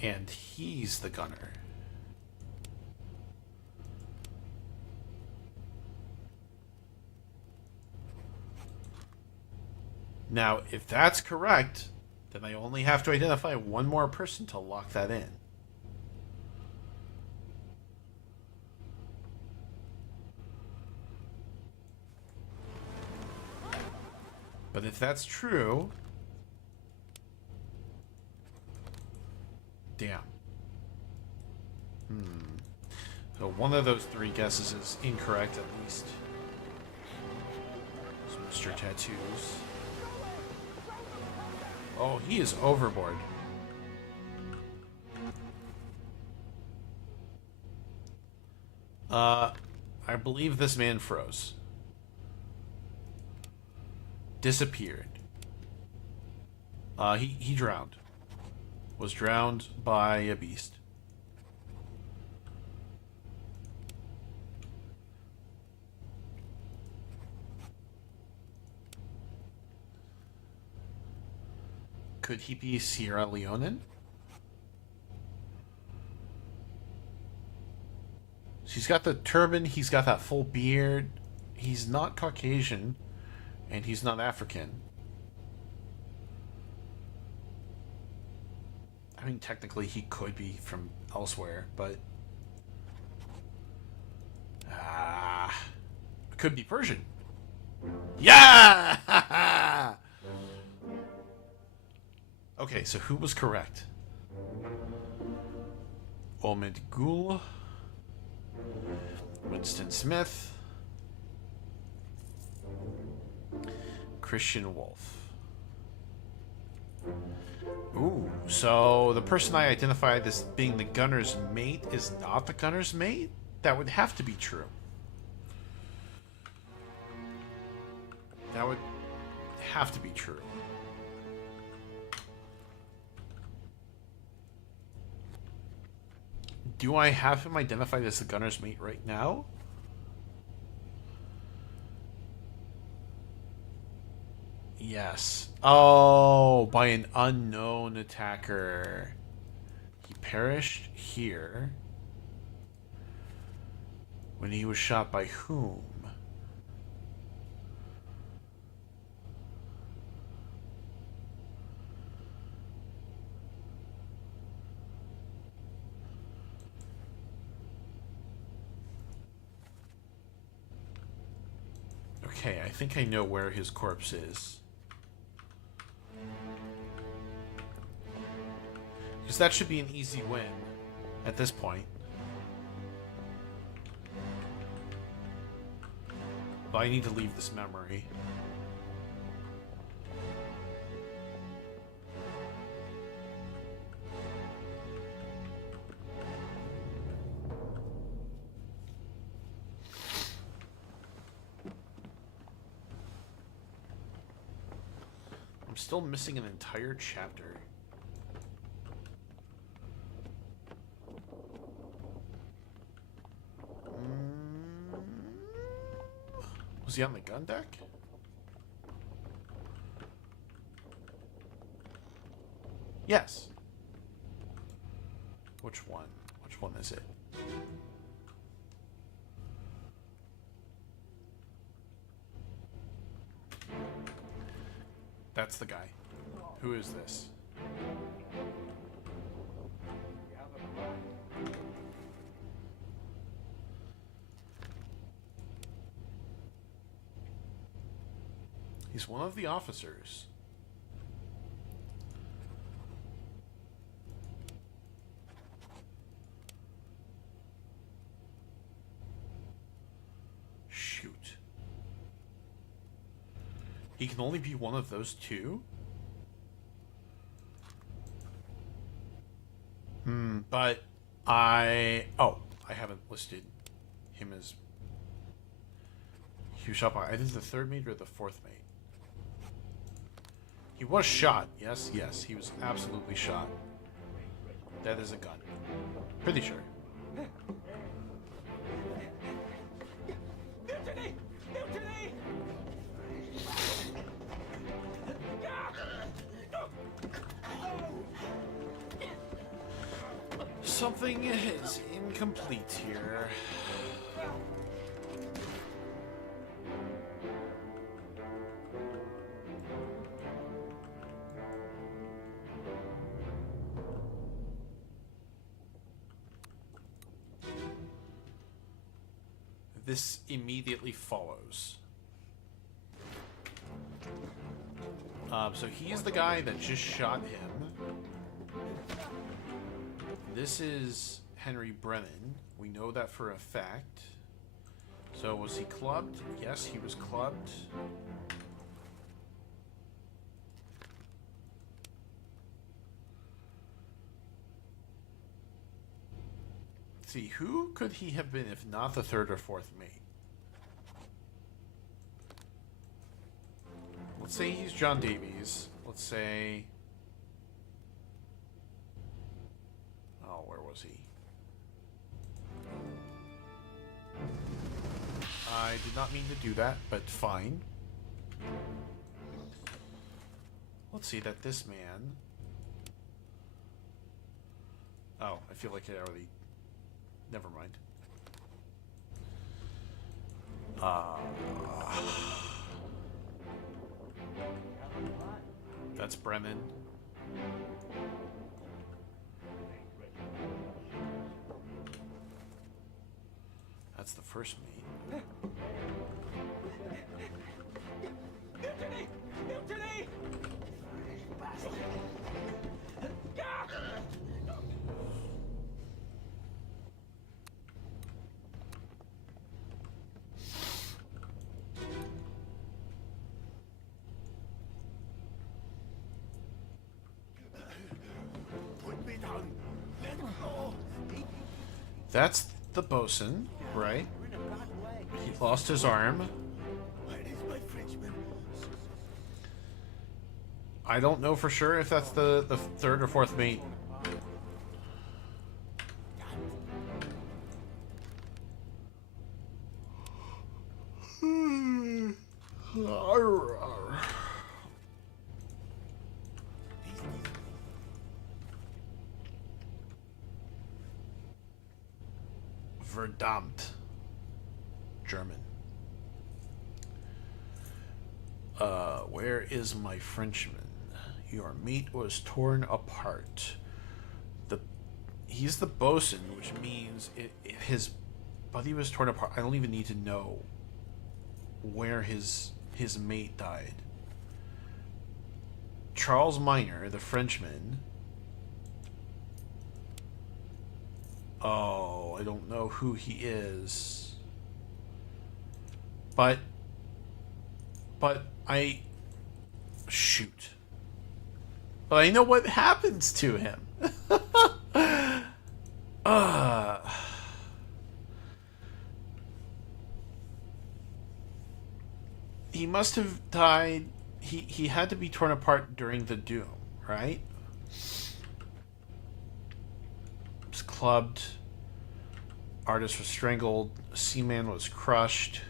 And he's the gunner. Now, if that's correct, then I only have to identify one more person to lock that in. But if that's true, Damn. So one of those three guesses is incorrect, at least. So Mr. Tattoos. Oh, he is overboard. I believe this man froze. Disappeared. He drowned. Was drowned by a beast. Could he be Sierra Leonean? He's got the turban, he's got that full beard. He's not Caucasian, and he's not African. I mean, technically he could be from elsewhere, but... could be Persian. Yeah! Okay, so who was correct? Omid Gul, Winston Smith, Christian Wolf. Ooh, so the person I identified as being the gunner's mate is not the gunner's mate? That would have to be true. That would have to be true. Do I have him identified as the gunner's mate right now? Yes. Oh, by an unknown attacker. He perished here. When he was shot by whom? Okay, I think I know where his corpse is. Because that should be an easy win at this point. But I need to leave this memory. I'm still missing an entire chapter. Was he on the gun deck? Yes. Which one? Which one is it? That's the guy. Who is this? He's one of the officers. Shoot. He can only be one of those two? But I haven't listed him as... He was shot by either the third mate or the fourth mate. He was shot. Yes, yes, he was absolutely shot. That is a gun. Pretty sure. Something is incomplete here. This immediately follows. So he is the guy that just shot him. This is Henry Brennan. We know that for a fact. So was he clubbed? Yes, he was clubbed. Let's see, who could he have been if not the third or fourth mate? Let's say he's John Davies. Let's say... Oh, where was he? I did not mean to do that, but fine. Let's see that this man... Oh, I feel like I already... Never mind. That's Brennan. That's the first mate. Mutiny! Mutiny! Bastard! Put me down. Let go. That's the bosun, right? We're in a bad way. He lost his arm. Where is my Frenchman? I don't know for sure if that's the third or fourth mate. Verdammt. German. Where is my Frenchman? Your mate was torn apart. He's the bosun, which means his buddy was torn apart. I don't even need to know where his mate died. Charles Minor, the Frenchman. Oh, I don't know who he is. But I... Shoot. But I know what happens to him. He must have died... He had to be torn apart during the Doom, right? Was clubbed. Artist was strangled. Seaman was crushed.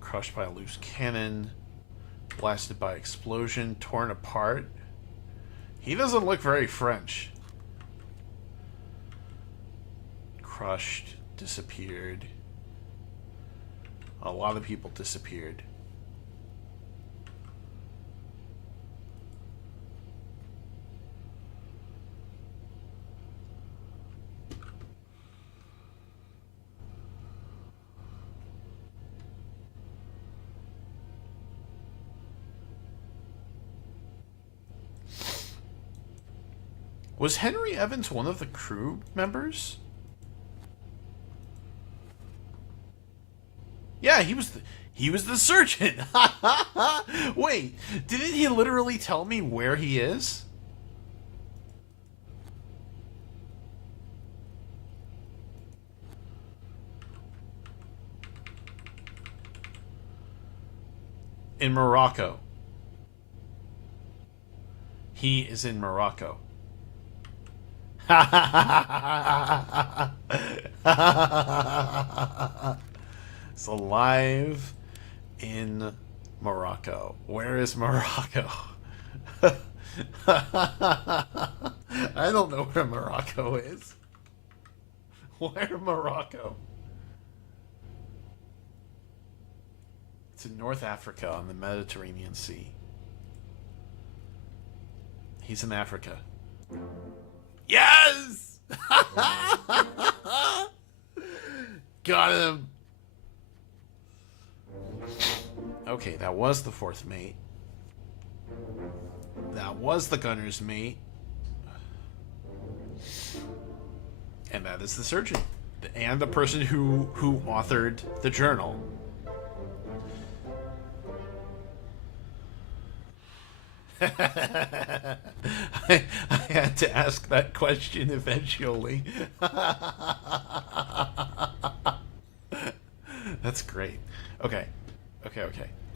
Crushed by a loose cannon. Blasted by explosion. Torn apart. He doesn't look very French. Crushed. Disappeared. A lot of people disappeared. Was Henry Evans one of the crew members? Yeah, he was the surgeon. Wait, didn't he literally tell me where he is? In Morocco. He is in Morocco. It's alive in Morocco. Where is Morocco? I don't know where Morocco is. Where Morocco? It's in North Africa on the Mediterranean Sea. He's in Africa. Yes! Got him. Okay, that was the fourth mate. That was the gunner's mate. And that is the surgeon. And the person who authored the journal. I had to ask that question eventually. That's great. Okay.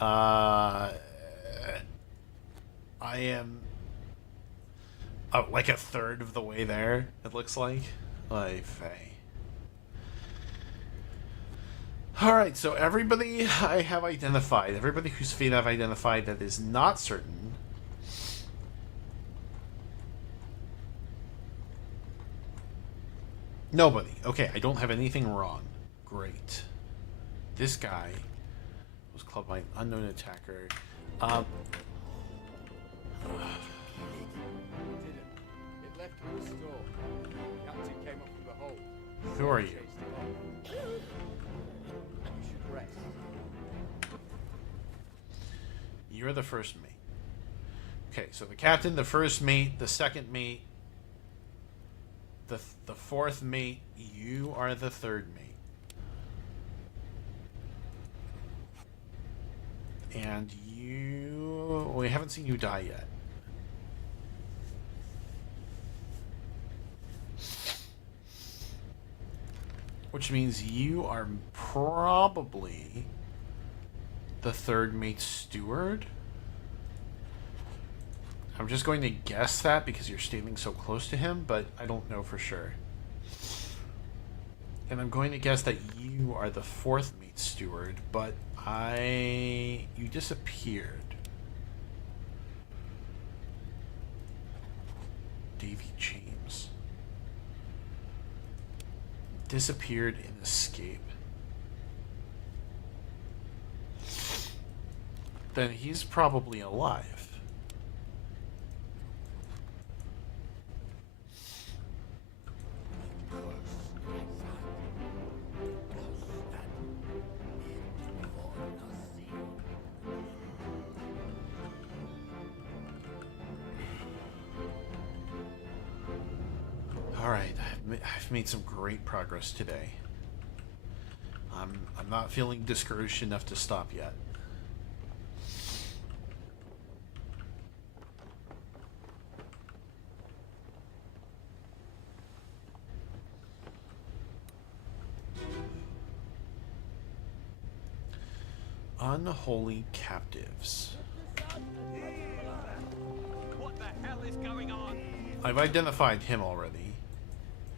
I am like a third of the way there, it looks like. Like, Faye. Alright, so everybody I have identified, everybody whose fate I've identified that is not certain. Nobody. Okay, I don't have anything wrong. Great. This guy was clubbed by an unknown attacker. It left in the store. Captain came up from the hole. Who are you? Chased it off. You should rest. You're the first mate. Okay, so the captain, the first mate, the second mate, the fourth mate, you are the third mate. And we haven't seen you die yet. Which means you are probably the third mate's steward. I'm just going to guess that because you're standing so close to him, but I don't know for sure. And I'm going to guess that you are the fourth mate steward, but you disappeared. Davy James. Disappeared in escape. Then he's probably alive. Alright, I've made some great progress today. I'm not feeling discouraged enough to stop yet. Unholy captives. What the hell is going on? I've identified him already.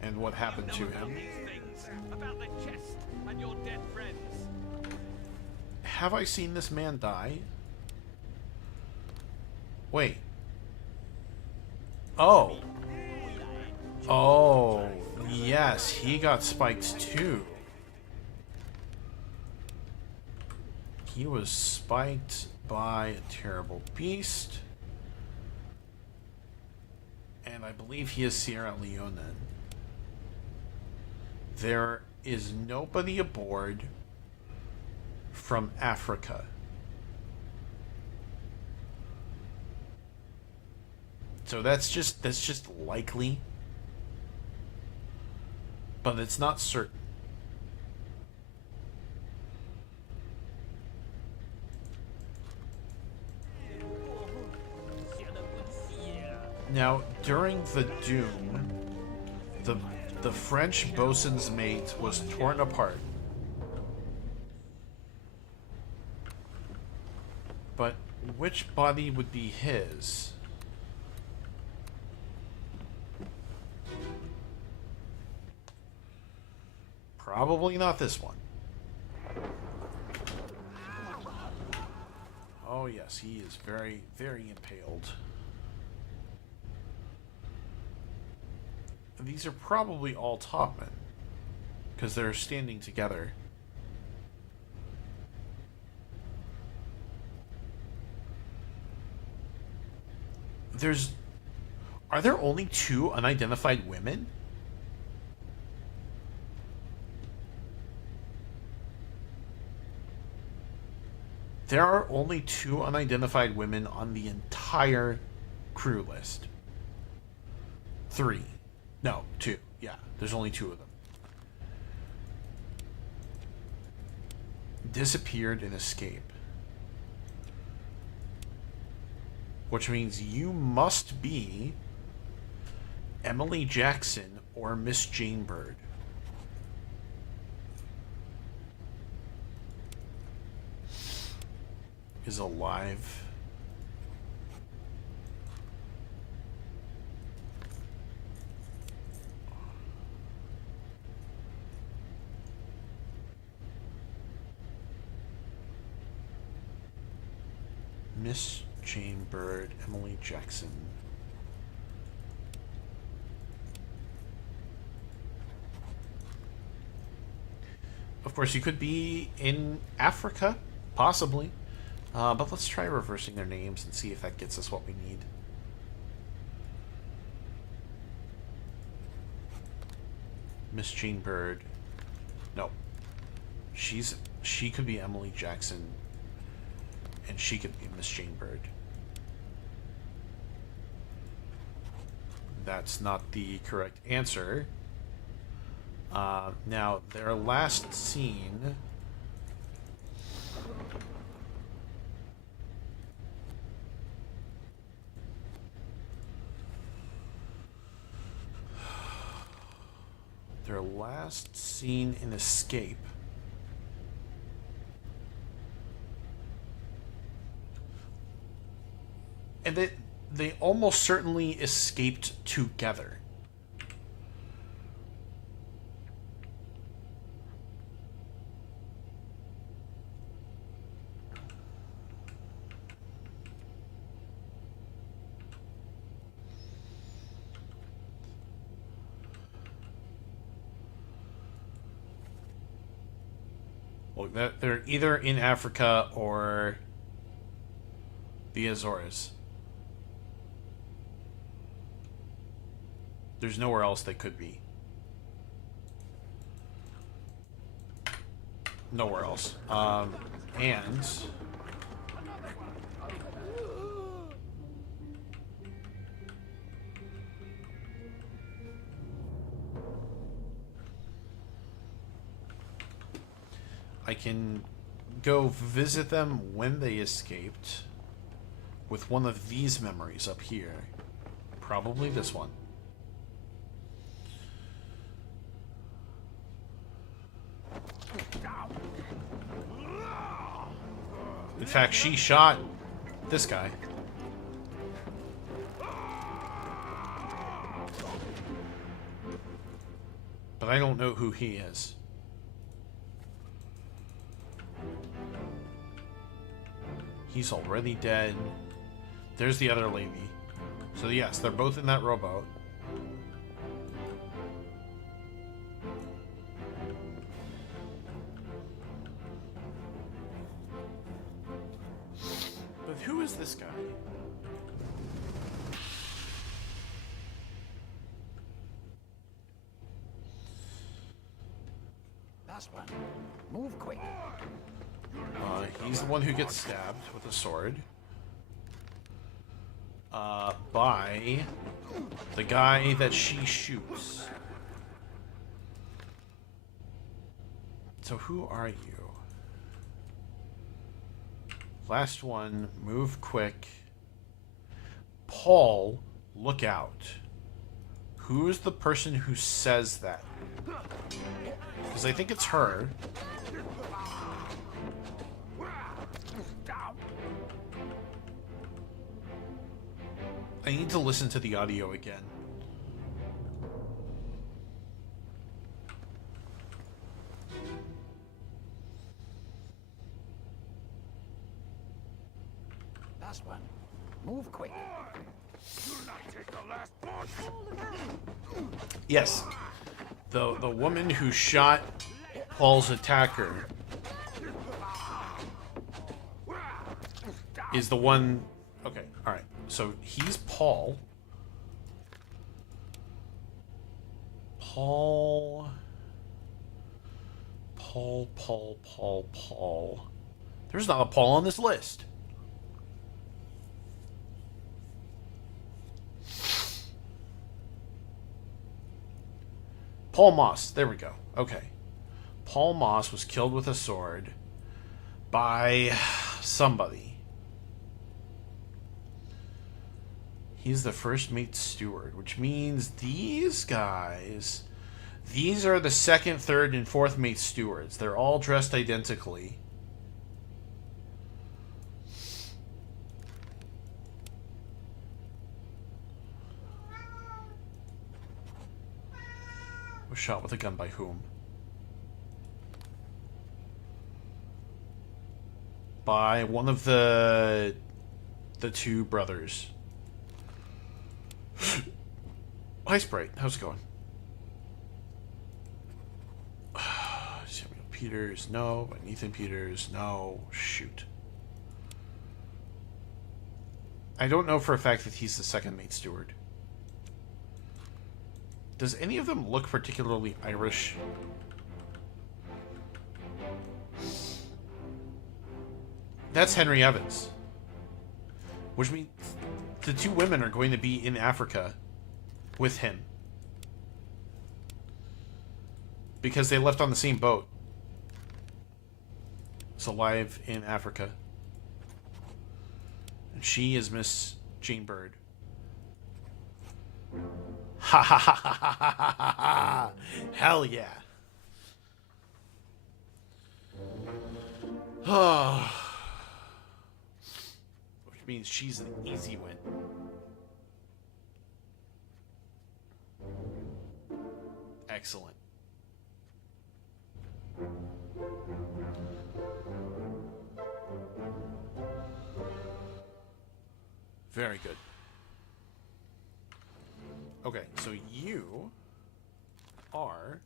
And what happened to him. These things about the chest and your dead friends. Have I seen this man die? Wait. Oh. Oh, yes, he got spiked too. He was spiked by a terrible beast. And I believe he is Sierra Leone. There is nobody aboard from Africa. So that's just likely. But it's not certain. Now, during the Doom, the French bosun's mate was torn apart. But which body would be his? Probably not this one. Oh yes, he is very, very impaled. These are probably all topmen, because they're standing together. Are there only 2 unidentified women? There are only 2 unidentified women on the entire crew list. 3. No, 2. Yeah, there's only 2 of them. Disappeared and escaped. Which means you must be Emily Jackson or Miss Jane Bird. Is alive. Miss Jane Bird, Emily Jackson. Of course, you could be in Africa, possibly. But let's try reversing their names and see if that gets us what we need. Miss Jane Bird. No. She could be Emily Jackson. And she could be Miss Jane Bird. That's not the correct answer. Now, their last scene... Their last scene in Escape. And they almost certainly escaped together. Well, they're either in Africa or the Azores. There's nowhere else they could be. Nowhere else. And... I can go visit them when they escaped with one of these memories up here. Probably this one. In fact, she shot this guy. But I don't know who he is. He's already dead. There's the other lady. So yes, they're both in that rowboat. But who is this guy? Last one. Move quick. He's the one who gets stabbed with a sword. By the guy that she shoots. So who are you? Last one, move quick. Paul, look out. Who is the person who says that? Because I think it's her. I need to listen to the audio again. Last one. Move quick. Do not take the last one. Yes. The woman who shot Paul's attacker is the one... Okay, alright. So he's Paul. Paul. There's not a Paul on this list. Paul Moss. There we go. Okay. Paul Moss was killed with a sword by somebody. He's the first mate steward, which means these guys, these are the second, third, and fourth mate stewards. They're all dressed identically. Was shot with a gun by whom? By one of the two brothers. Hi, Sprite. How's it going? Samuel Peters, no. By Nathan Peters, no. Shoot. I don't know for a fact that he's the second mate steward. Does any of them look particularly Irish? That's Henry Evans. Which means the two women are going to be in Africa with him. Because they left on the same boat. It's alive in Africa. And she is Miss Jane Bird. Ha ha ha ha ha ha ha ha! Hell yeah! Oh. Which means she's an easy win. Excellent. Very good. Okay, so you are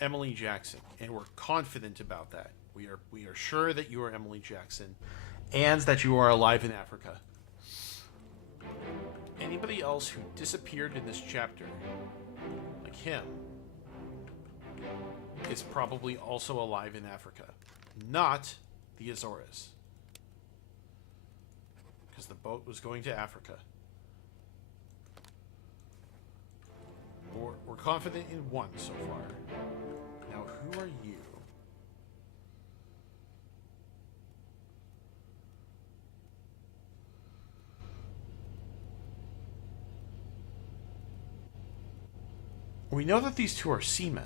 Emily Jackson, and we're confident about that. We are sure that you are Emily Jackson, and that you are alive in Africa. Anybody else who disappeared in this chapter, like him, is probably also alive in Africa, not the Azores, because the boat was going to Africa. We're confident in one so far. Now, who are you? We know that these two are seamen.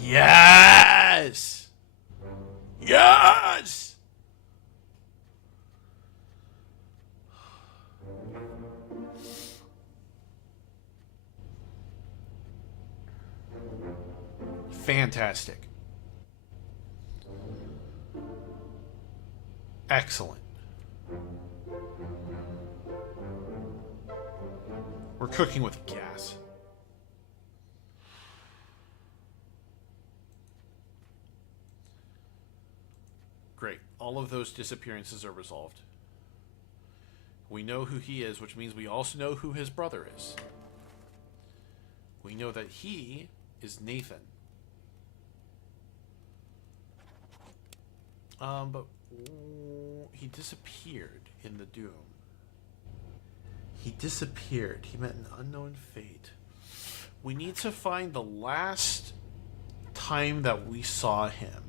Yes! Yes! Fantastic. Excellent. We're cooking with gas. Great. All of those disappearances are resolved. We know who he is, which means we also know who his brother is. We know that he is Nathan. But he disappeared in the Doom. He disappeared. He met an unknown fate. We need to find the last time that we saw him.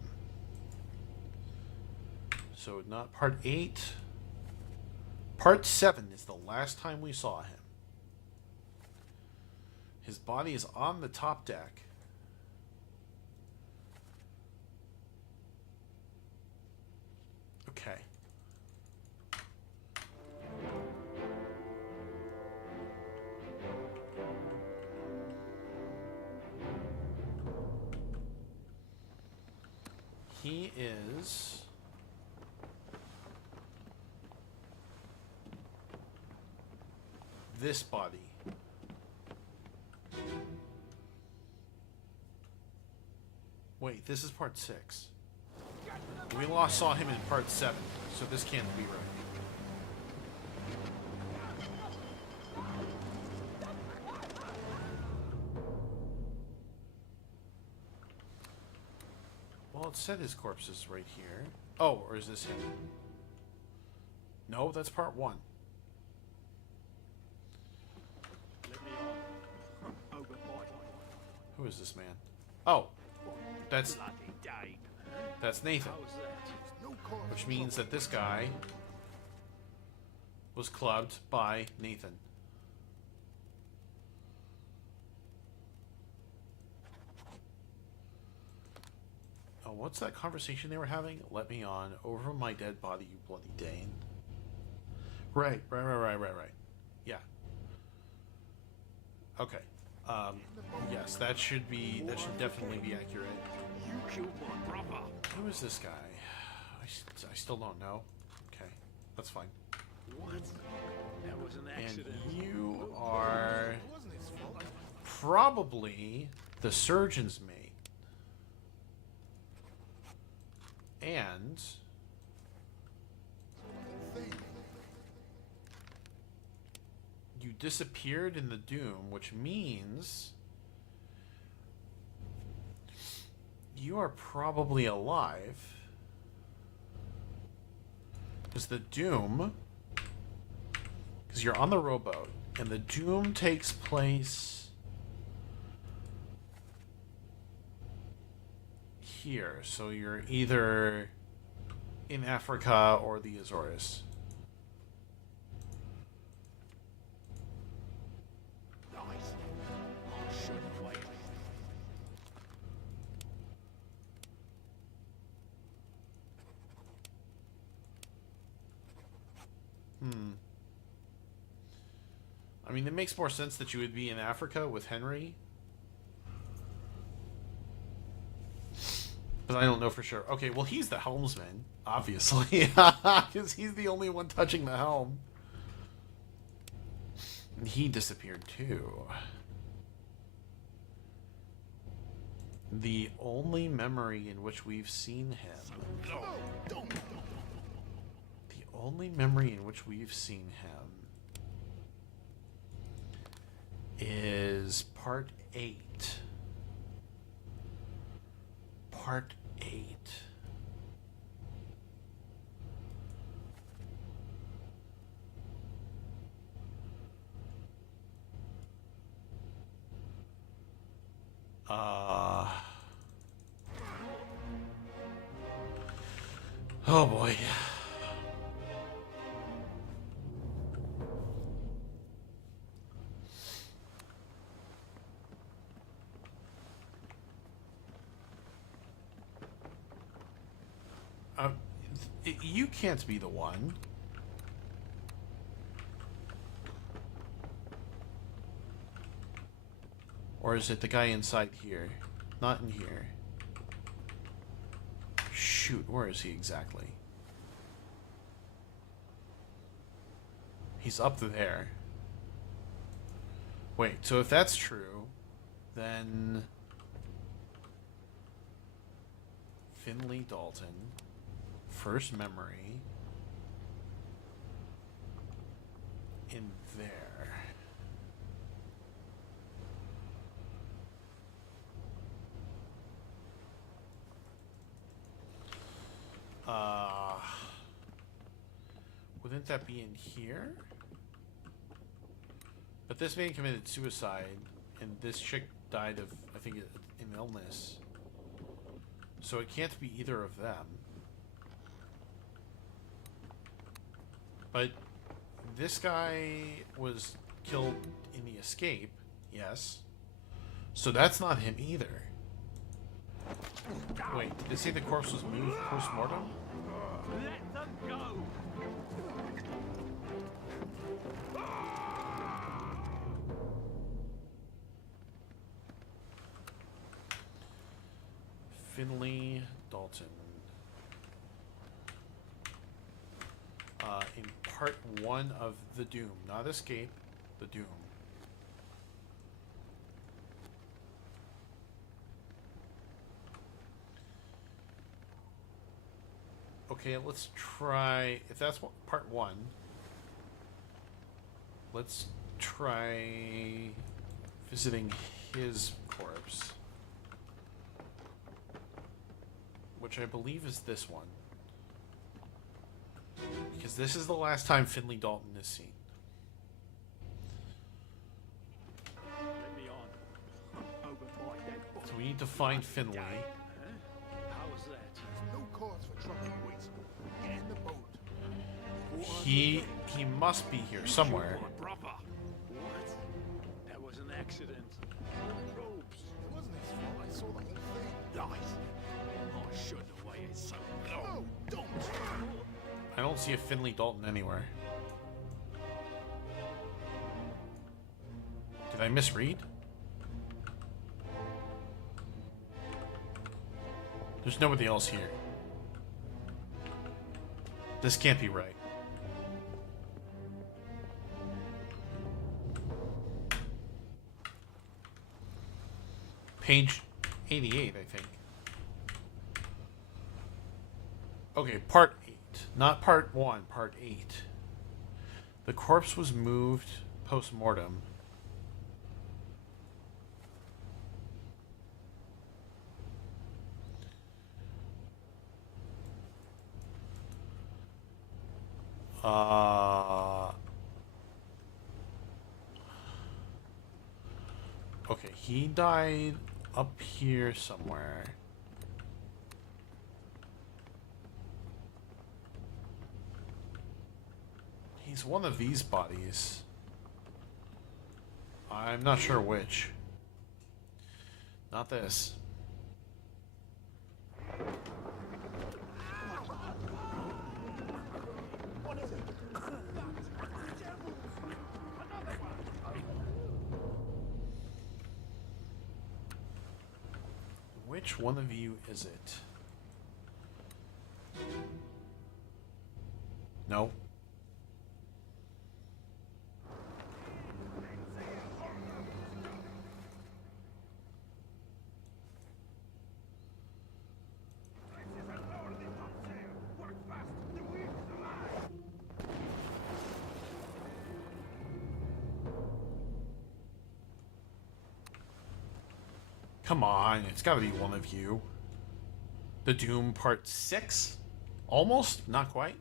So not part 8. Part 7 is the last time we saw him. His body is on the top deck. Okay. He is this body. Wait, this is part 6. We last saw him in part 7, so this can't be right. Well, it said his corpse is right here. Oh, or is this him? No, that's part 1. Let me on. Over my Who is this man? Oh, that's bloody Dane. Nathan. How's that? Which means that this guy was clubbed by Nathan. Oh, what's that conversation they were having? Let me on. Over my dead body, you bloody Dane. Right. Yeah. Okay. Yes, that should definitely be accurate. You killed my brother. Who is this guy? I still don't know. Okay, that's fine. What? That was an And accident. you are probably the surgeon's mate. And you disappeared in the Doom, which means you are probably alive. Because the Doom, because you're on the rowboat, and the Doom takes place here. So you're either in Africa or the Azores. Nice. I shouldn't wait. I mean, it makes more sense that you would be in Africa with Henry. But I don't know for sure. Okay, well, he's the helmsman, obviously. Because he's the only one touching the helm. And he disappeared too. The only memory in which we've seen him. The only memory in which we've seen him is part 8. Part 8. Oh boy. You can't be the one. Or is it the guy inside here? Not in here. Shoot, where is he exactly? He's up there. Wait, so if that's true, then Finley Dalton, first memory, in there. Wouldn't that be in here? But this man committed suicide, and this chick died of, I think, an illness. So it can't be either of them. But this guy was killed in the escape, yes. So that's not him either. Wait, did it say the corpse was moved post-mortem? Let them go. Finley Dalton. In part 1 of The Doom. Not Escape, The Doom. Okay, let's try... If that's part 1, let's try visiting his corpse. which I believe is this one. Because this is the last time Finley Dalton is seen. Let me on. Over my dead body. So we need to find Finley. How was that? No cause for trouble, wait. Get in the boat. He must be here somewhere. My brother. What? That was an accident. Ropes. It wasn't his fault. I saw the whole thing. Lies. I shouldn't have waited so long. No, don't. I don't see a Finley Dalton anywhere. Did I misread? There's nobody else here. This can't be right. Page 88, I think. Okay, part 8. Not part 1, part 8. The corpse was moved post-mortem. Okay, he died up here somewhere. He's one of these bodies. I'm not sure which. Not this. Which one of you is it? No. Come on, it's gotta be one of you. The Doom Part 6? Almost? Not quite?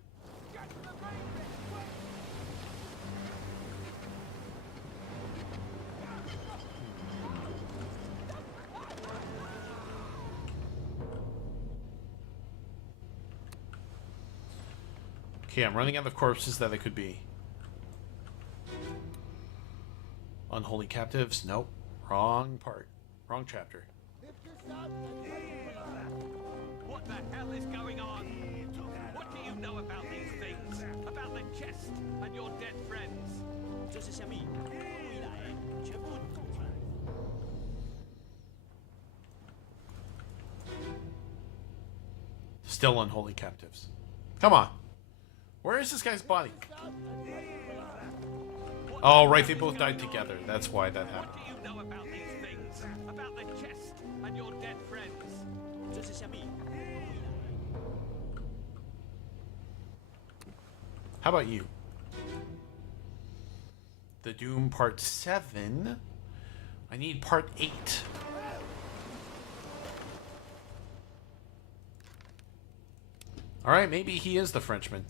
Okay, I'm running out of corpses that it could be. Unholy Captives? Nope. Wrong part. Wrong chapter. What the hell is going on? What do you know about these things? About the chest and your dead friends? 这是什么？未来全部供出来。Still unholy captives. Come on. Where is this guy's body? Oh, right, they both died together. That's why that happened. What do you know about these things? About the chest and your dead friends? 这是什么？ How about you? The Doom Part 7. I need Part 8. Alright, maybe he is the Frenchman.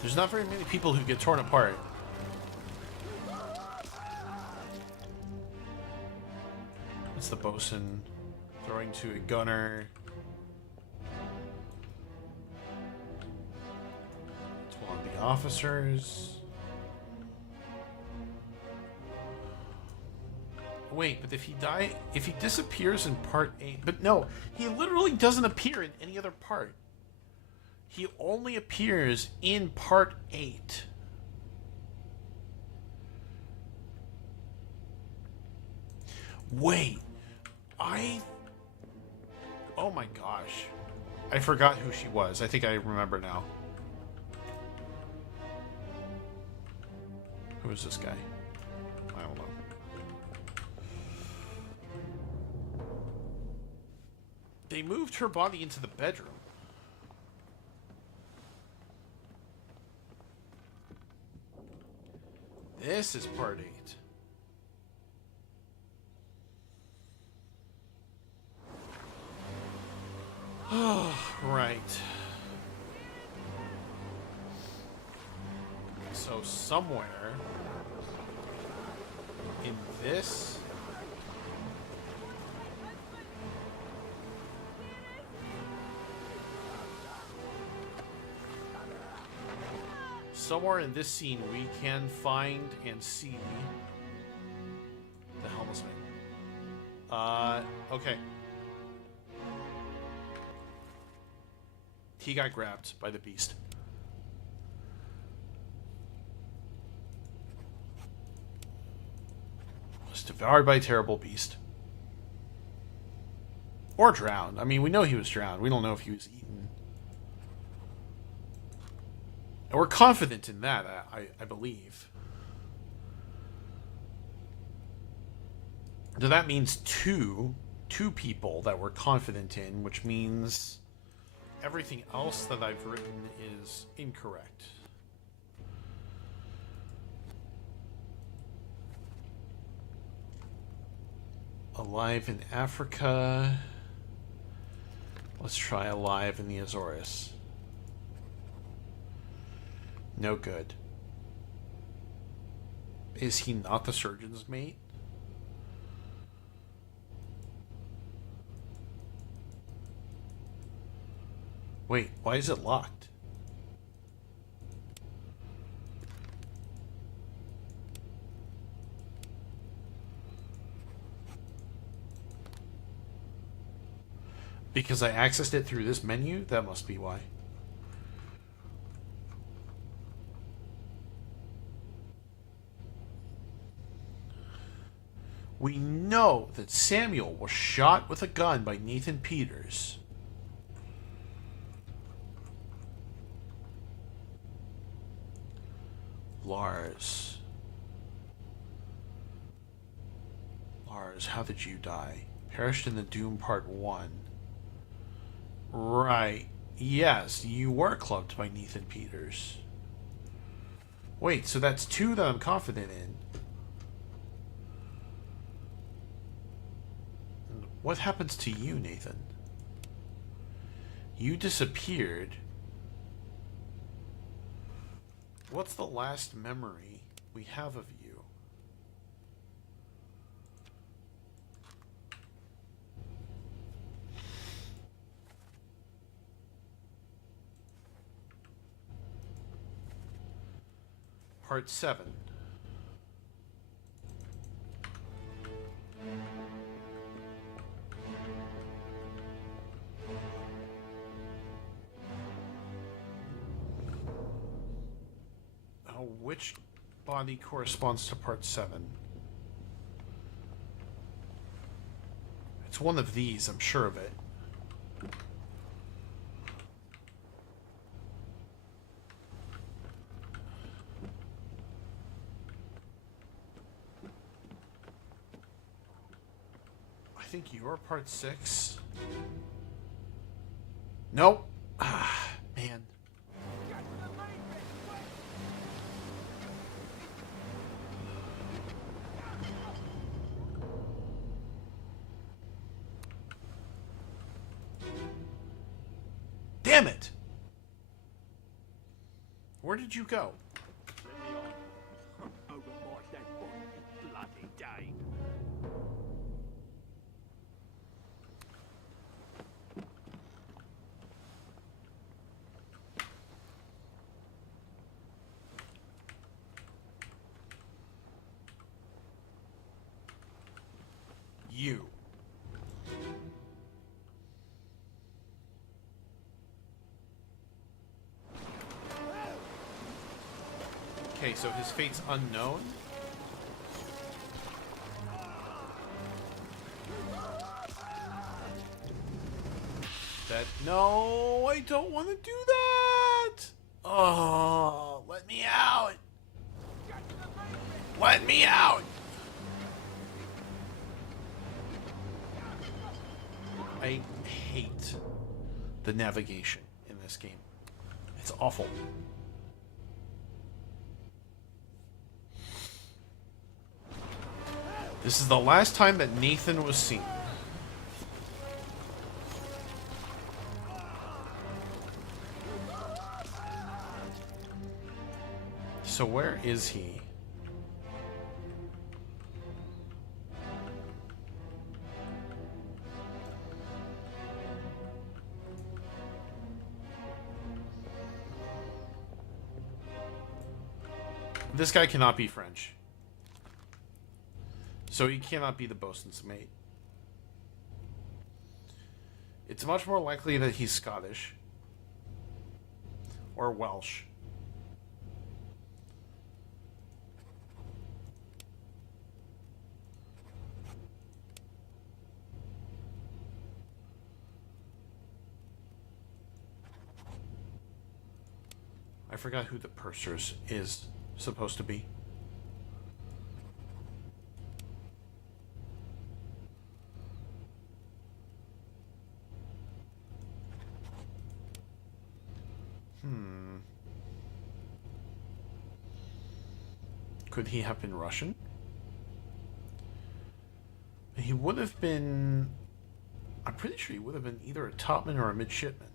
There's not very many people who get torn apart. That's the bosun throwing to a gunner. It's one of the officers. Wait, but if he disappears in part 8, but no, he literally doesn't appear in any other part. He only appears in part 8. Wait, oh my gosh. I forgot who she was. I think I remember now. Who is this guy? I don't know. They moved her body into the bedroom. This is part 8. Right. So somewhere in this scene we can find and see the helmsman. Okay. He got grabbed by the beast. Was devoured by a terrible beast. Or drowned. I mean, we know he was drowned. We don't know if he was eaten. And we're confident in that, I believe. So that means two people that we're confident in, which means everything else that I've written is incorrect. Alive in Africa. Let's try alive in the Azores. No good. Is he not the surgeon's mate? Wait, why is it locked? Because I accessed it through this menu? That must be why. We know that Samuel was shot with a gun by Nathan Peters. Lars, how did you die? Perished in the Doom Part 1. Right. Yes, you were clubbed by Nathan Peters. Wait, so that's two that I'm confident in. What happens to you, Nathan? You disappeared. What's the last memory we have of you? Part 7. Which body corresponds to part 7? It's one of these, I'm sure of it. I think you're part 6. Nope. Ah, man. Damn it! Where did you go? Over my dead body, bloody day. You. Okay, so his fate's unknown? No, I don't want to do that! Oh, let me out! Let me out! I hate the navigation in this game. It's awful. This is the last time that Nathan was seen. So where is he? This guy cannot be French. So he cannot be the bosun's mate. It's much more likely that he's Scottish. Or Welsh. I forgot who the pursers is supposed to be. Could he have been Russian? He would have been... I'm pretty sure he would have been either a topman or a midshipman.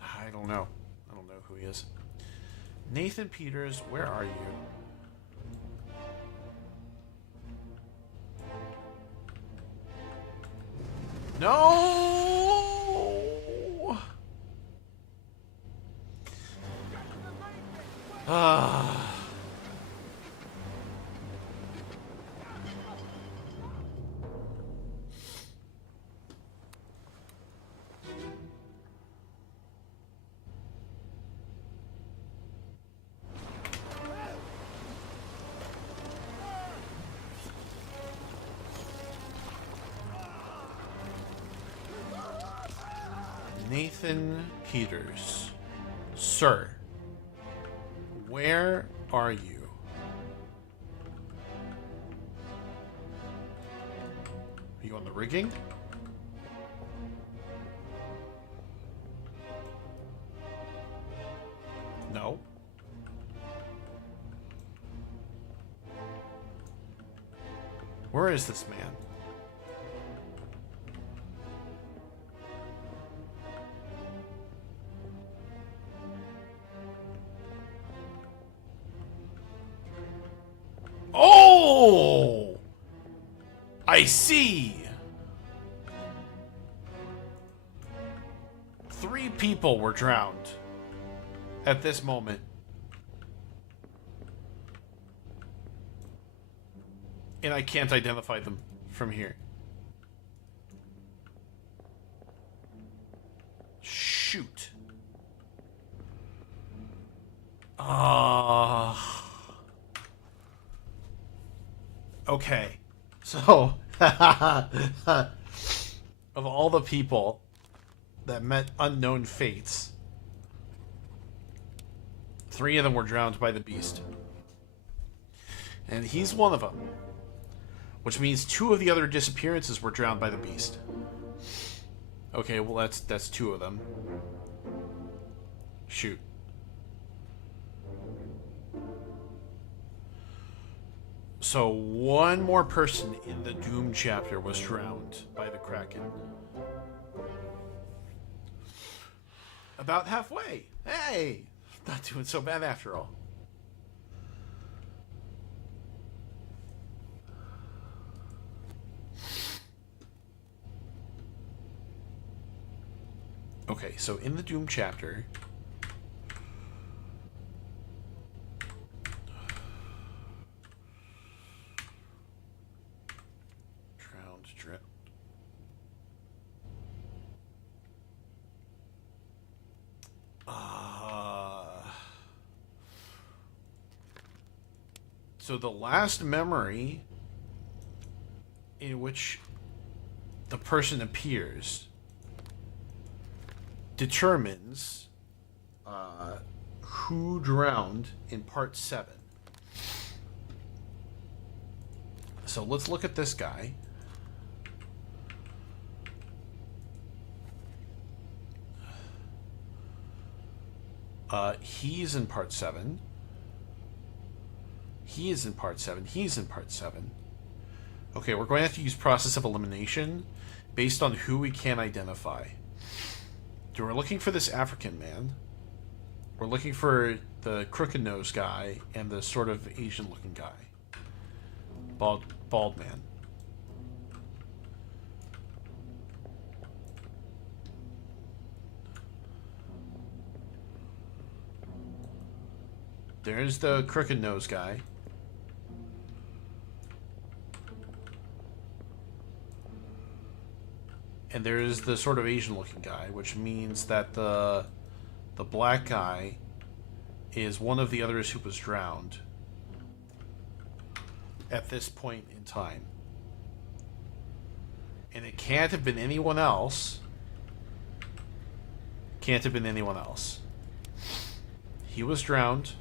I don't know. I don't know who he is. Nathan Peters, where are you? No! Ah. Nathan Peters. Sir, where are you? Are you on the rigging? No. Where is this man? Oh! I see! 3 people were drowned at this moment. And I can't identify them from here. Shoot. Okay. So, of all the people that met unknown fates, 3 of them were drowned by the beast. And he's one of them. Which means 2 of the other disappearances were drowned by the beast. Okay, well that's 2 of them. Shoot. So 1 more person in the Doom chapter was drowned by the Kraken. About halfway. Hey! Not doing so bad after all. Okay, so in the Doom chapter... Drowned. So the last memory in which the person appears determines who drowned in part 7. So let's look at this guy. He's in part 7. He is in part 7. He's in part 7. Okay, we're going to have to use process of elimination based on who we can identify. So we're looking for this African man. We're looking for the crooked nose guy and the sort of Asian looking guy. Bald man. There's the crooked nose guy. And there's the sort of Asian looking guy, which means that the black guy is one of the others who was drowned at this point in time. And it can't have been anyone else. Can't have been anyone else. He was drowned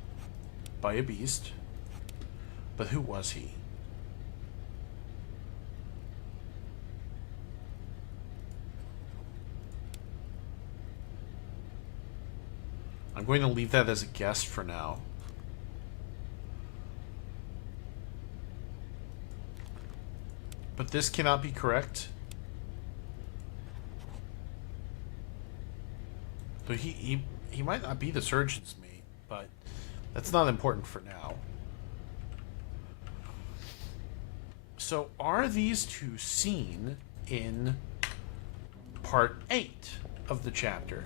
by a beast. But who was he? I'm going to leave that as a guess for now. But this cannot be correct. So he might not be the surgeon's mate, but that's not important for now. So are these two seen in part 8 of the chapter?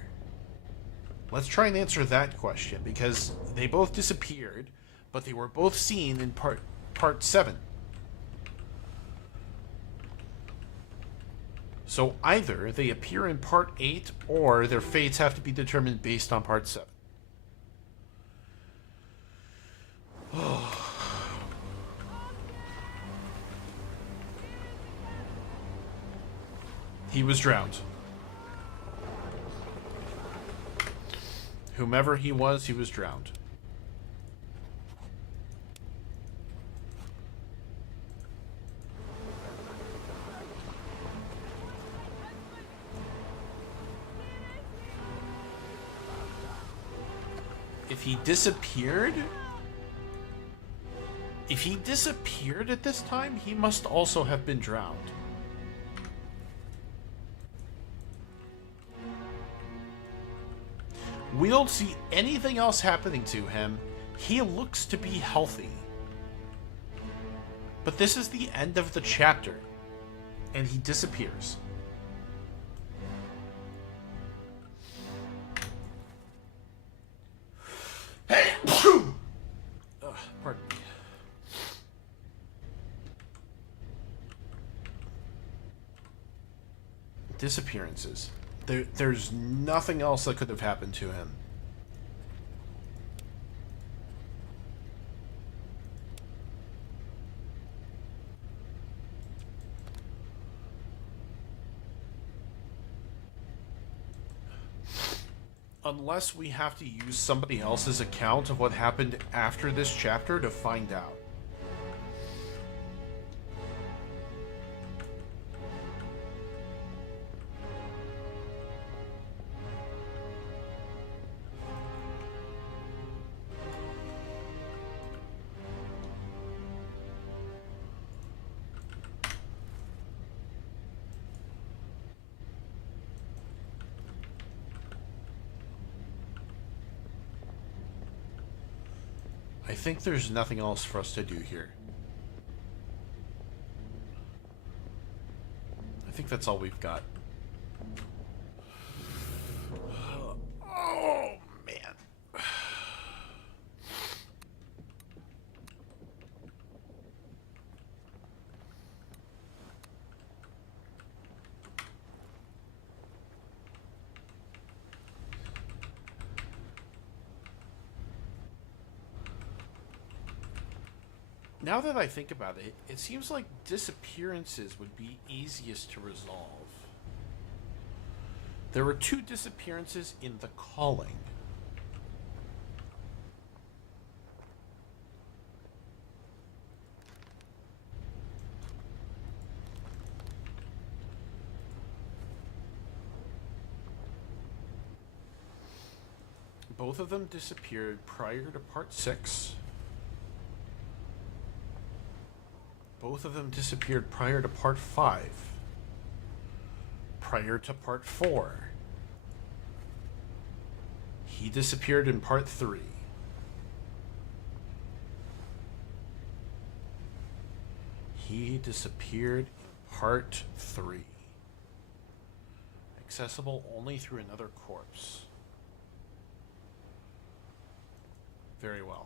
Let's try and answer that question, because they both disappeared, but they were both seen in part 7. So either they appear in part 8, or their fates have to be determined based on part 7. He was drowned. Whomever he was drowned. If he disappeared at this time, he must also have been drowned. We don't see anything else happening to him. He looks to be healthy. But this is the end of the chapter, and he disappears. Pardon me. Disappearances. There's nothing else that could have happened to him. Unless we have to use somebody else's account of what happened after this chapter to find out. I think there's nothing else for us to do here. I think that's all we've got. Oh, man. Now that I think about it, it seems like disappearances would be easiest to resolve. There were 2 disappearances in The Calling. Both of them disappeared prior to part 6. Both of them disappeared prior to part 5. Prior to part 4. He disappeared in part 3. He disappeared in part 3. Accessible only through another corpse. Very well.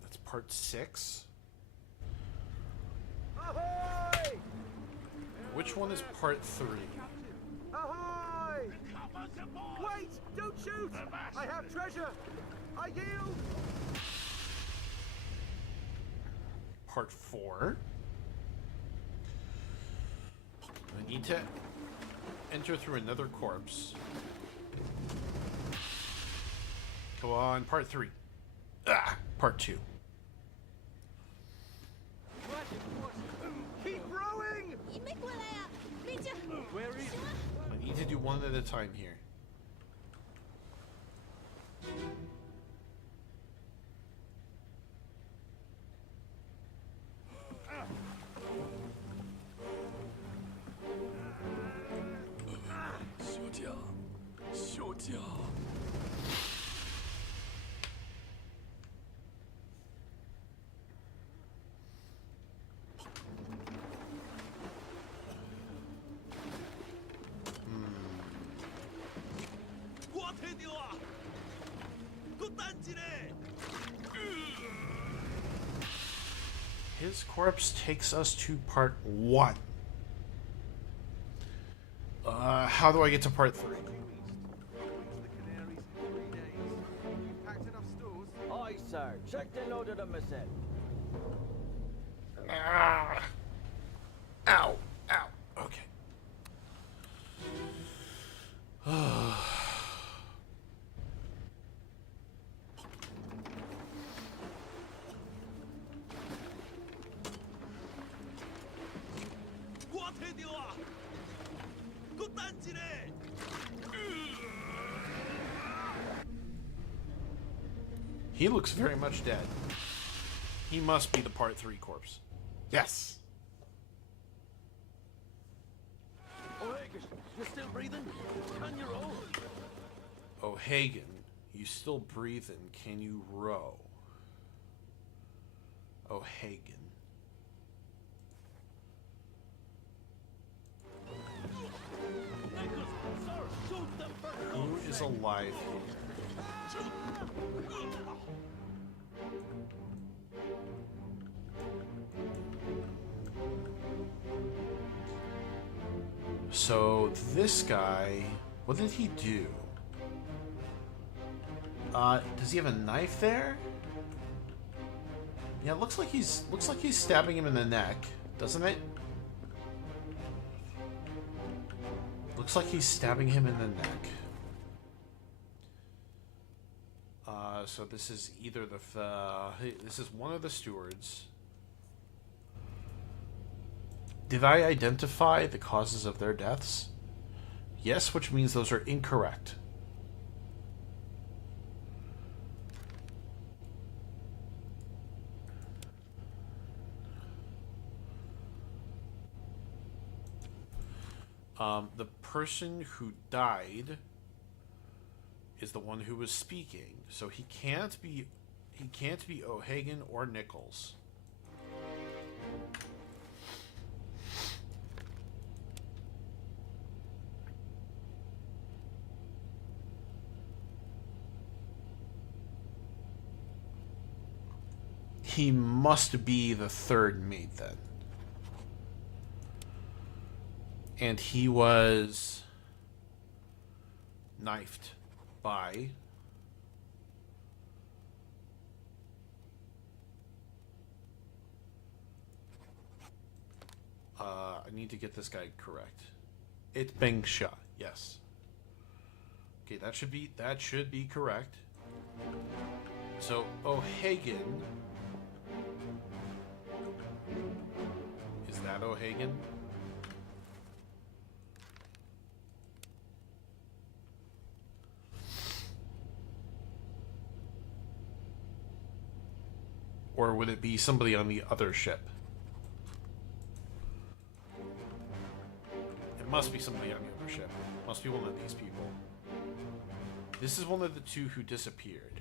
That's part 6. Ahoy! Which one is part 3? Ahoy! Wait! Don't shoot! I have treasure! I yield! Part 4. I need to enter through another corpse. Come on, part 3. Ah, part 2. Keep rowing! Where is it? I need to do one at a time here. His corpse takes us to part 1. How do I get to part 3? Aye, sir. Check the load of them myself. Ah. Ow. Ow. Okay. He looks very much dead. He must be the part 3 corpse. Yes. O'Hagan, you still breathing? Can you roll? O'Hagan, you still breathing? Can you row? O'Hagan. Who is alive here? So this guy, what did he do? Does he have a knife there? Yeah, it looks like he's stabbing him in the neck, doesn't it? Looks like he's stabbing him in the neck. So this is either this is one of the stewards. Did I identify the causes of their deaths? Yes, which means those are incorrect. The person who died is the one who was speaking, so he can't be O'Hagan or Nichols. He must be the third mate then. And he was knifed by I need to get this guy correct. It's Beng Sha, yes. Okay, that should be correct. So O'Hagan, is that O'Hagan? Or would it be somebody on the other ship? It must be somebody on the other ship. Must be one of these people. This is one of the two who disappeared.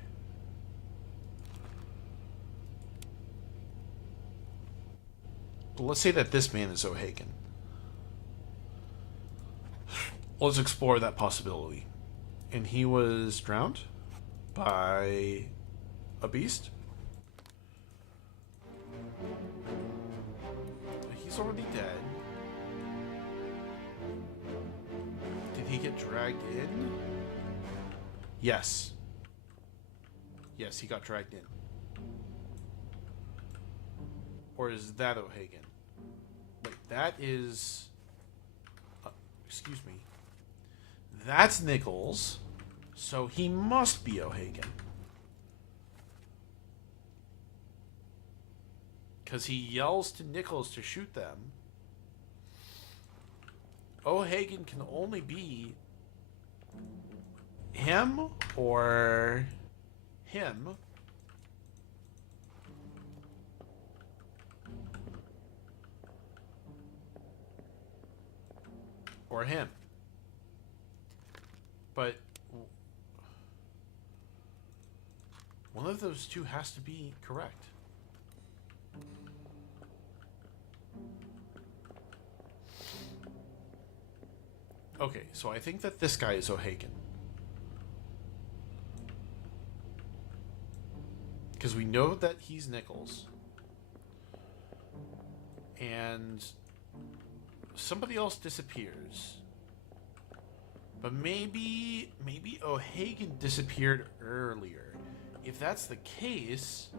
But let's say that this man is O'Hagan. Let's explore that possibility. And he was drowned by a beast? He's already dead. Did he get dragged in? Yes. Yes, he got dragged in. Or is that O'Hagan? Wait, that is... excuse me. That's Nichols. So he must be O'Hagan. Because he yells to Nichols to shoot them. O'Hagan can only be him or him. Or him. But one of those two has to be correct. Okay, so I think that this guy is O'Hagan. Because we know that he's Nichols. And somebody else disappears. But maybe O'Hagan disappeared earlier. If that's the case,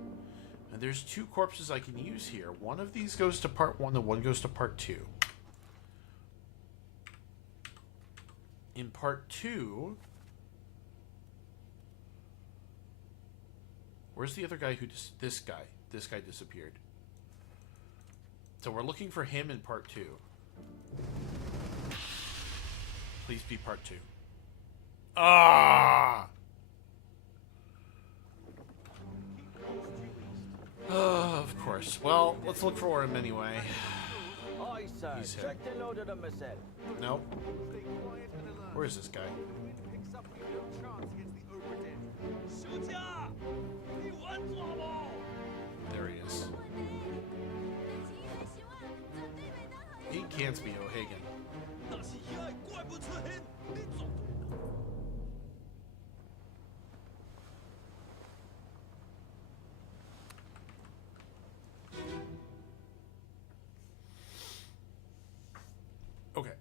and there's two corpses I can use here. One of these goes to part 1 and one goes to part 2. In part 2, where's the other guy who this guy disappeared? So we're looking for him in part 2. Please be part 2. Ah! Of course. Well, let's look for him anyway. Aye, sir. He's hit. Check the load of them myself. Nope. Where is this guy? Picks up with no chance against the Obra Dinn. Shooter! He wants trouble! There he is. He can't be O'Hagan. 那是一爱怪不出hin，你走。Okay.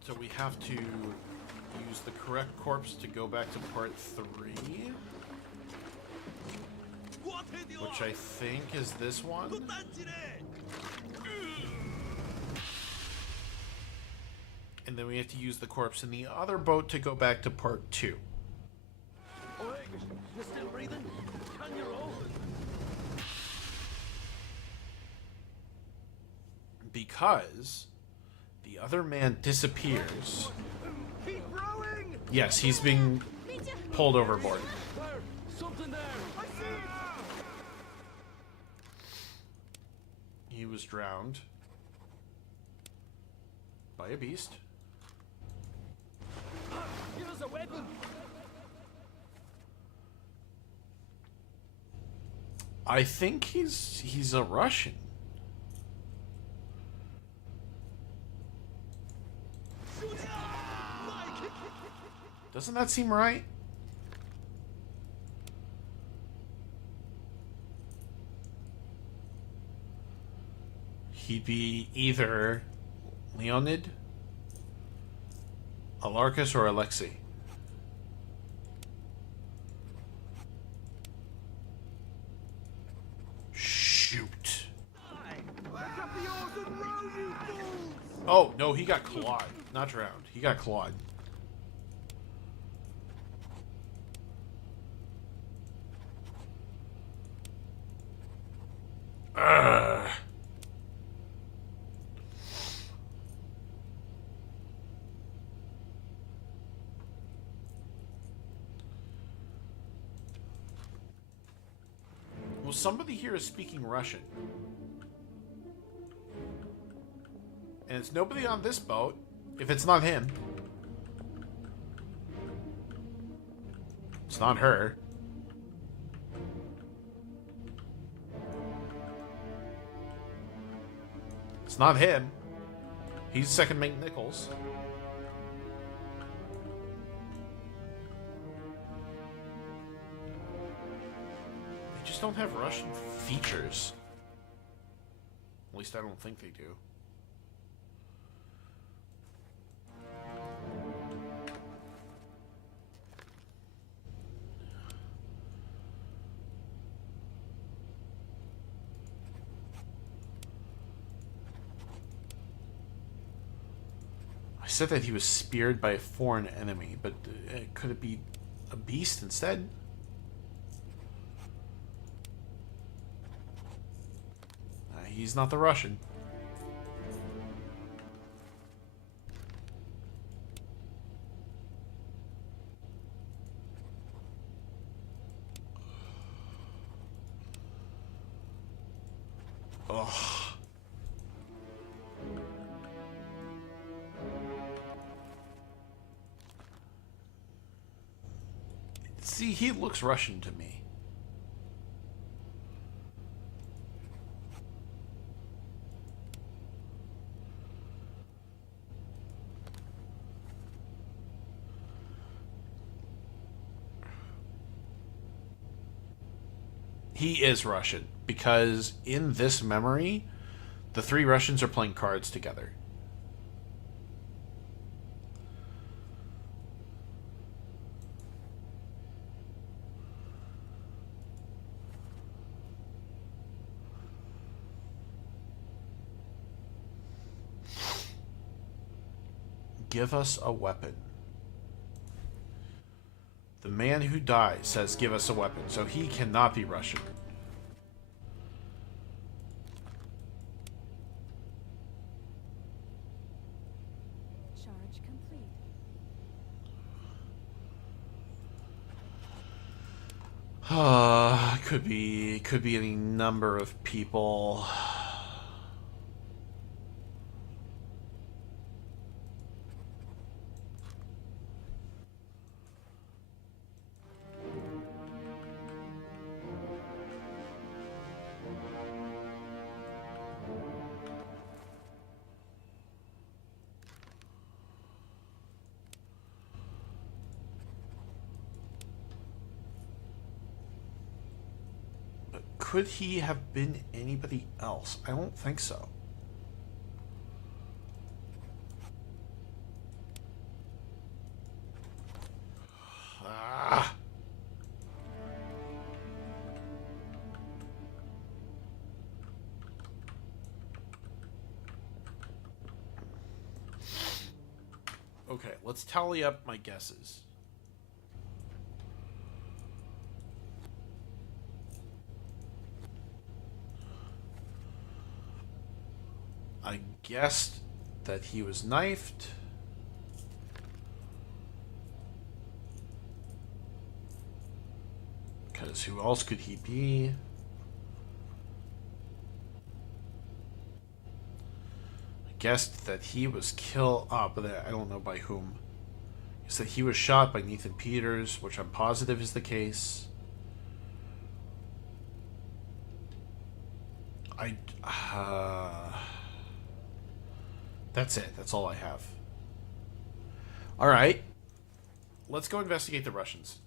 So we have to use the correct corpse to go back to part 3. Which I think is this one. And then we have to use the corpse in the other boat to go back to part 2. O'Hagan, you still breathing? Can you roll? Because the other man disappears. Keep rowing! Yes, he's being pulled overboard. There, something there. I see it! He was drowned by a beast. Give us a weapon. I think he's a Russian. Doesn't that seem right? He'd be either Leonid, Alarcus, or Alexei. Shoot. Back up the oars and row, you fools! Oh, no, he got clawed. Not drowned. He got clawed. Ugh. Well, somebody here is speaking Russian. And it's nobody on this boat, if it's not him. It's not her. It's not him. He's second mate Nichols. They just don't have Russian features. At least I don't think they do. I said that he was speared by a foreign enemy, but could it be a beast instead? He's not the Russian. Ugh. See, he looks Russian to me. He is Russian, because in this memory, the three Russians are playing cards together. Give us a weapon. The man who dies says, give us a weapon, so he cannot be Russian. Charge complete. Could be any number of people. Could he have been anybody else? I don't think so. Ah. Okay, let's tally up my guesses. I guessed that he was knifed. Because who else could he be? I guessed that he was killed. But I don't know by whom. I guess that he was shot by Nathan Peters, which I'm positive is the case. That's it. That's all I have. All right. Let's go investigate the Russians.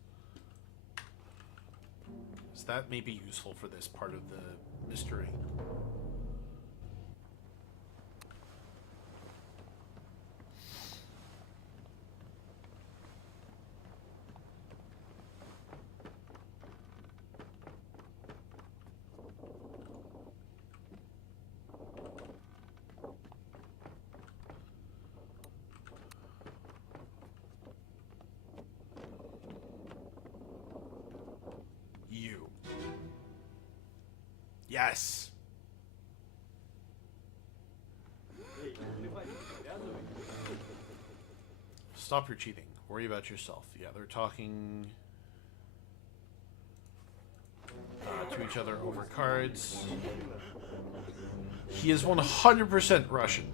So that may be useful for this part of the mystery. Yes. Stop your cheating. Worry about yourself. Yeah, they're talking. to each other over cards. He is 100% Russian.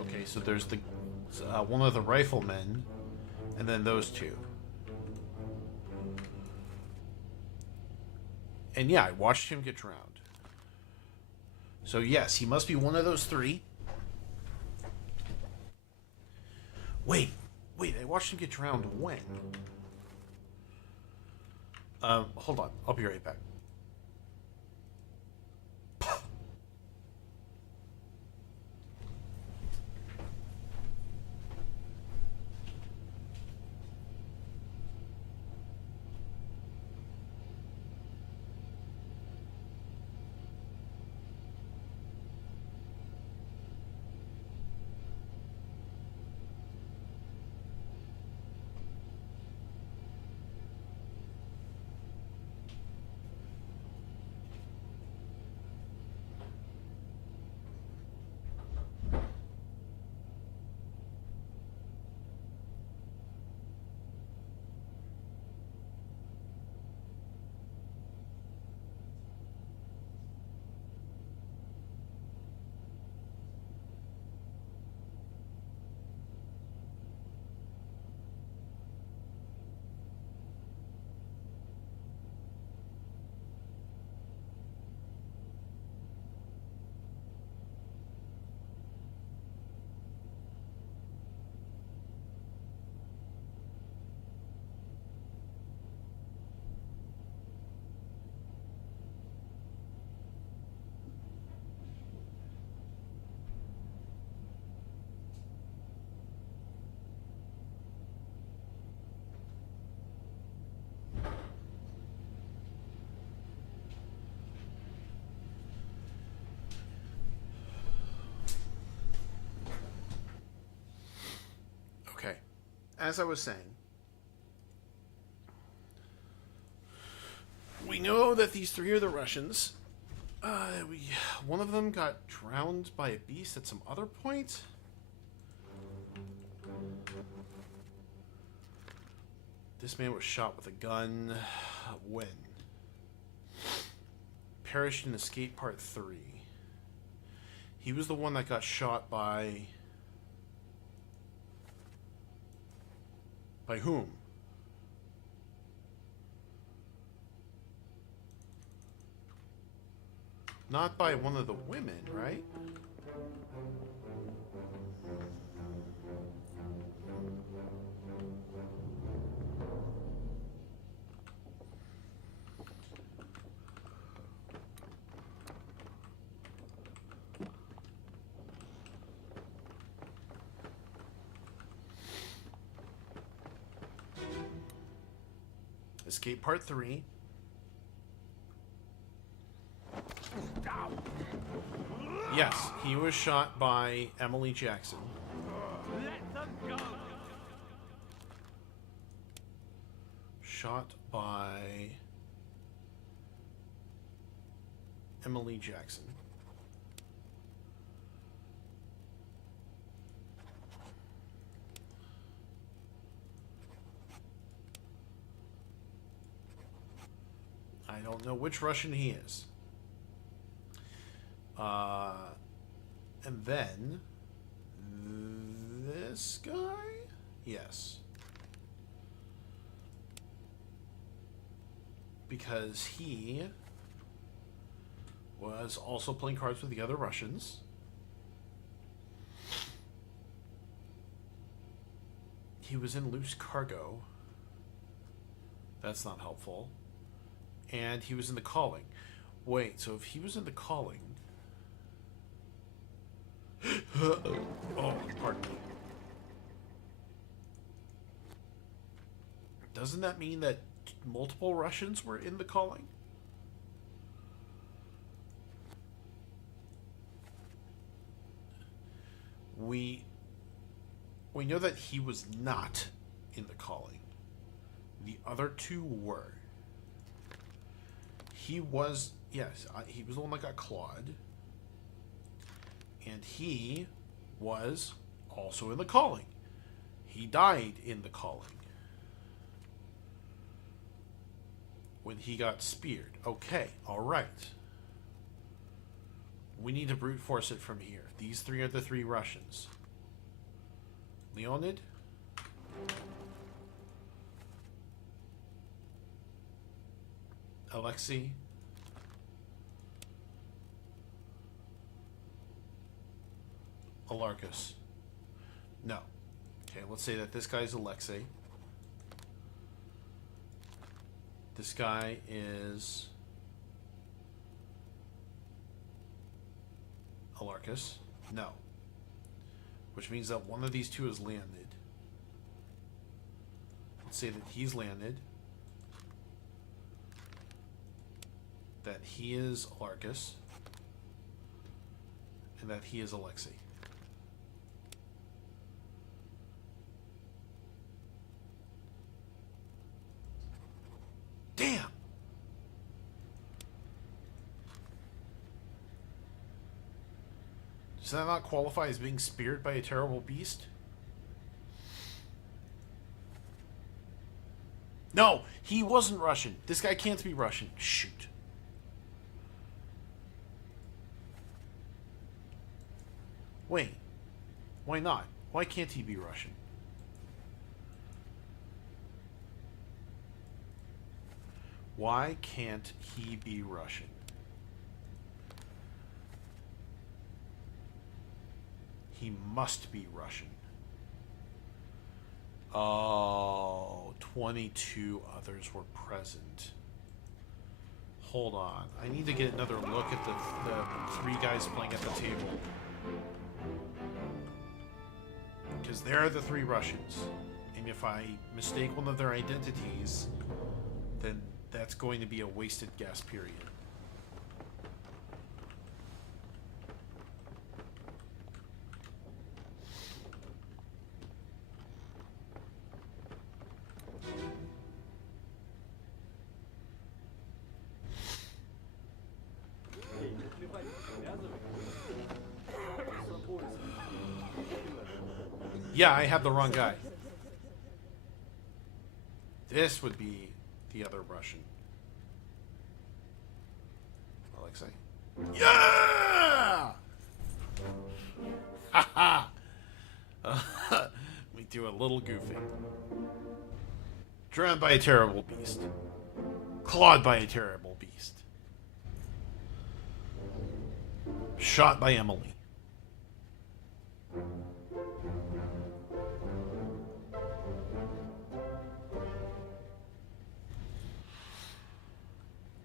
Okay, so there's the one of the riflemen, and then those two. And yeah, I watched him get drowned. So yes, he must be one of those three. Wait, I watched him get drowned when? Hold on, I'll be right back. As I was saying, we know that these three are the Russians. One of them got drowned by a beast at some other point. This man was shot with a gun. When? Perished in Escape Part 3. He was the one that got shot by... By whom? Not by one of the women, right? Escape Part 3. Yes, he was shot by Emily Jackson. Let them go. Shot by Emily Jackson. I don't know which Russian he is. And then this guy? Yes. Because he was also playing cards with the other Russians. He was in Loose Cargo. That's not helpful. And he was in The Calling. Wait, so if he was in The Calling... oh, pardon me. Doesn't that mean that multiple Russians were in The Calling? We know that he was not in The Calling. The other two were. He was Yes, he was the one that got clawed. And he was also in the calling. He died in the calling. When he got speared. Okay, alright. We need to brute force it from here. These three are the three Russians. Leonid? Alexei? Alarkus? No. Okay, let's say that this guy's Alexei. This guy is Alarkus. No. Which means that one of these two has landed. Let's say that he's landed. That he is Alarkus. And that he is Alexei. Damn! Does that not qualify as being speared by a terrible beast? No! He wasn't Russian. This guy can't be Russian. Shoot. Wait. Why not? Why can't he be Russian? Why can't he be Russian? He must be Russian. Oh, 22 others were present. Hold on. I need to get another look at the three guys playing at the table. Because they're the three Russians. And if I mistake one of their identities, then that's going to be a wasted gas period. Yeah, I had the wrong guy. This would be the other Russian. Alexei. Yeah! Haha! We do a little goofy. Drowned by a terrible beast. Clawed by a terrible beast. Shot by Emily.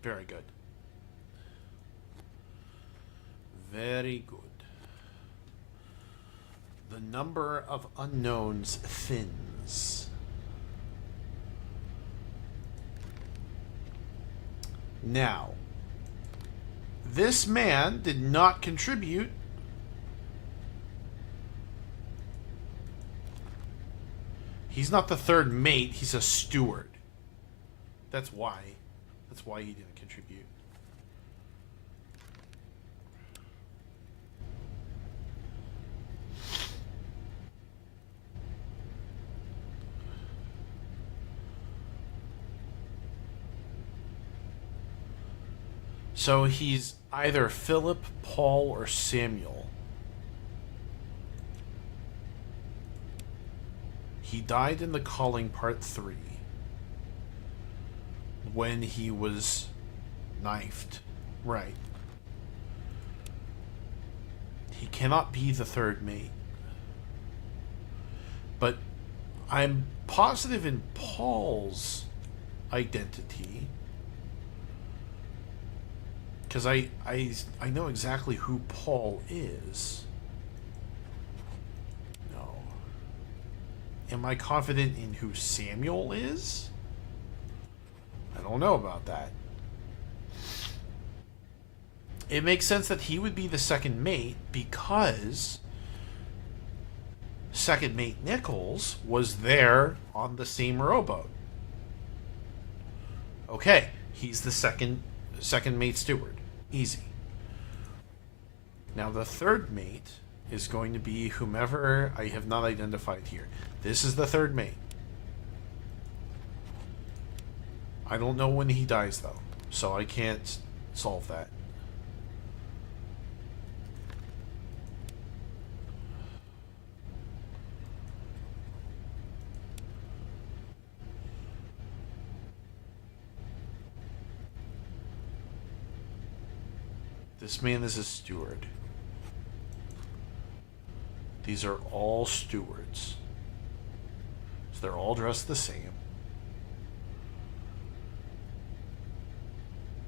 Very good. Very good. The number of unknowns thins. Now, this man did not contribute. He's not the third mate, he's a steward. That's why. That's why he didn't contribute. So he's either Philip, Paul, or Samuel. He died in the Calling Part 3 when he was knifed. Right. He cannot be the third mate. But I'm positive in Paul's identity. Because I know exactly who Paul is. No. Am I confident in who Samuel is? I don't know about that. It makes sense that he would be the second mate because second mate Nichols was there on the same rowboat. Okay, he's the second second mate steward. Easy. Now the third mate is going to be whomever I have not identified here. This is the third mate. I don't know when he dies though, so I can't solve that. This man is a steward. These are all stewards. So they're all dressed the same.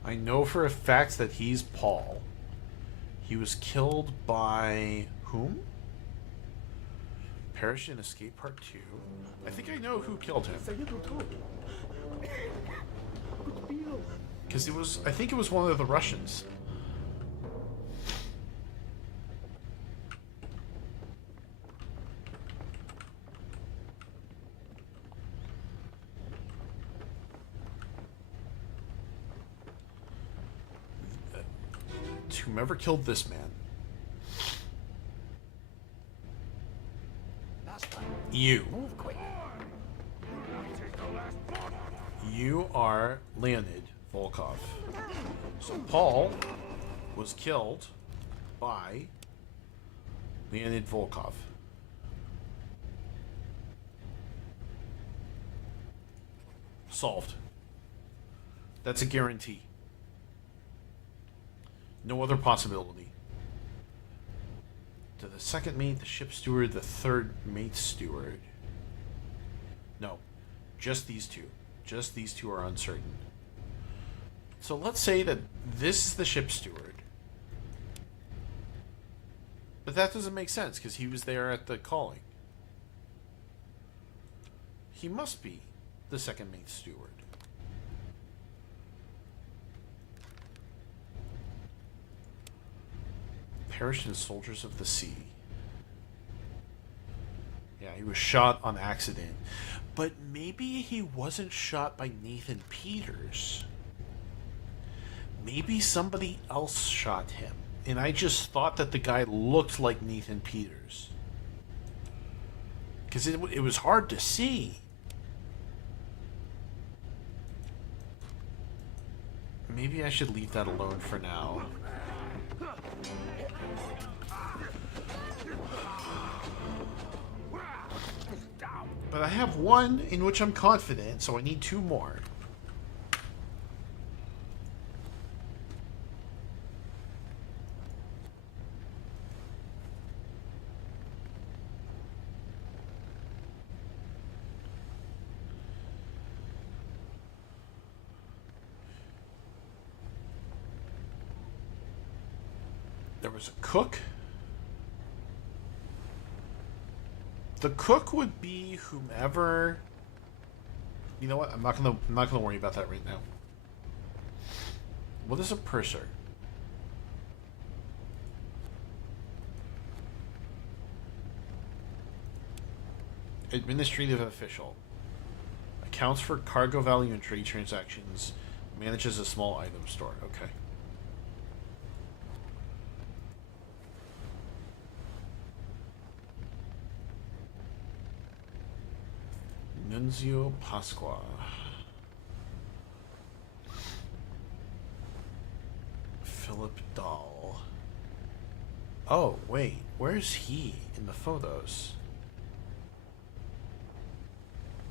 I know for a fact that he's Paul. He was killed by whom? Perished in Escape Part 2. I think I know who killed him. Because I think it was one of the Russians. Whomever killed this man. You. Move quick. You are Leonid Volkov. So Paul was killed by Leonid Volkov. Solved. That's a guarantee. No other possibility. To the second mate, the ship steward, the third mate steward. No. Just these two. Just these two are uncertain. So let's say that this is the ship steward. But that doesn't make sense because he was there at the calling. He must be the second mate steward. Perished in Soldiers of the Sea. Yeah, he was shot on accident. But maybe he wasn't shot by Nathan Peters. Maybe somebody else shot him. And I just thought that the guy looked like Nathan Peters. Because it was hard to see. Maybe I should leave that alone for now. But I have one in which I'm confident, so I need two more. There was a cook. The cook would be whomever. You know what? I'm not gonna worry about that right now. What is a purser? Administrative official. Accounts for cargo value and trade transactions. Manages a small item store. Okay. Nunzio Pasqua. Philip Dahl. Oh, wait. Where's he in the photos?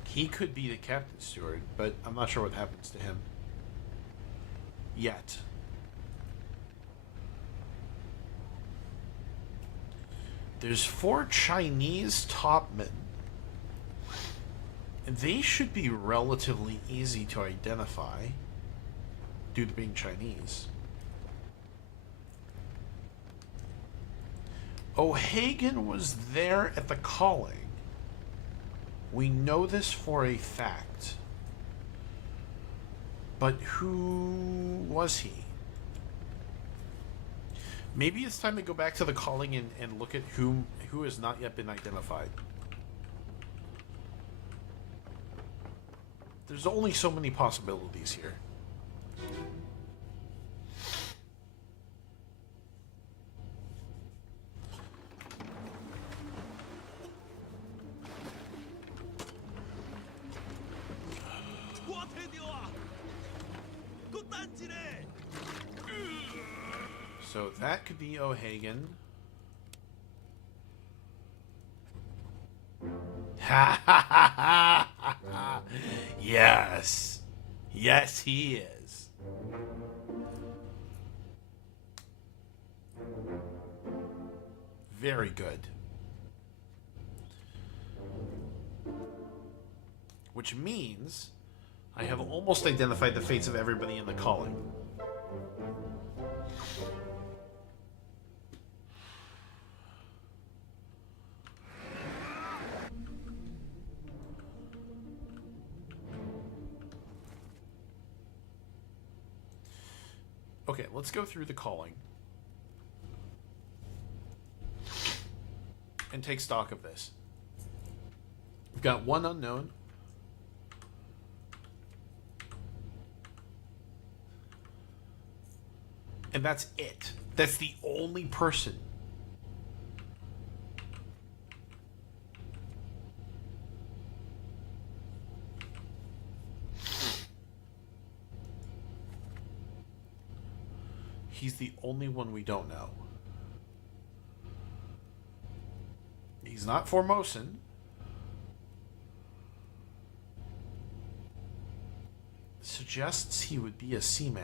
He could be the captain steward, but I'm not sure what happens to him. Yet. There's 4 Chinese topmen. They should be relatively easy to identify due to being Chinese. O'Hagan was there at the calling. We know this for a fact. But who was he? Maybe it's time to go back to the calling and look at who has not yet been identified. There's only so many possibilities here. So that could be O'Hagan. Ha ha ha ha ha! Yes. Yes, he is. Very good. Which means I have almost identified the fates of everybody in the calling. Okay, let's go through the calling and take stock of this. We've got one unknown. And that's it. That's the only person. He's the only one we don't know. He's not Formosan. Suggests he would be a seaman.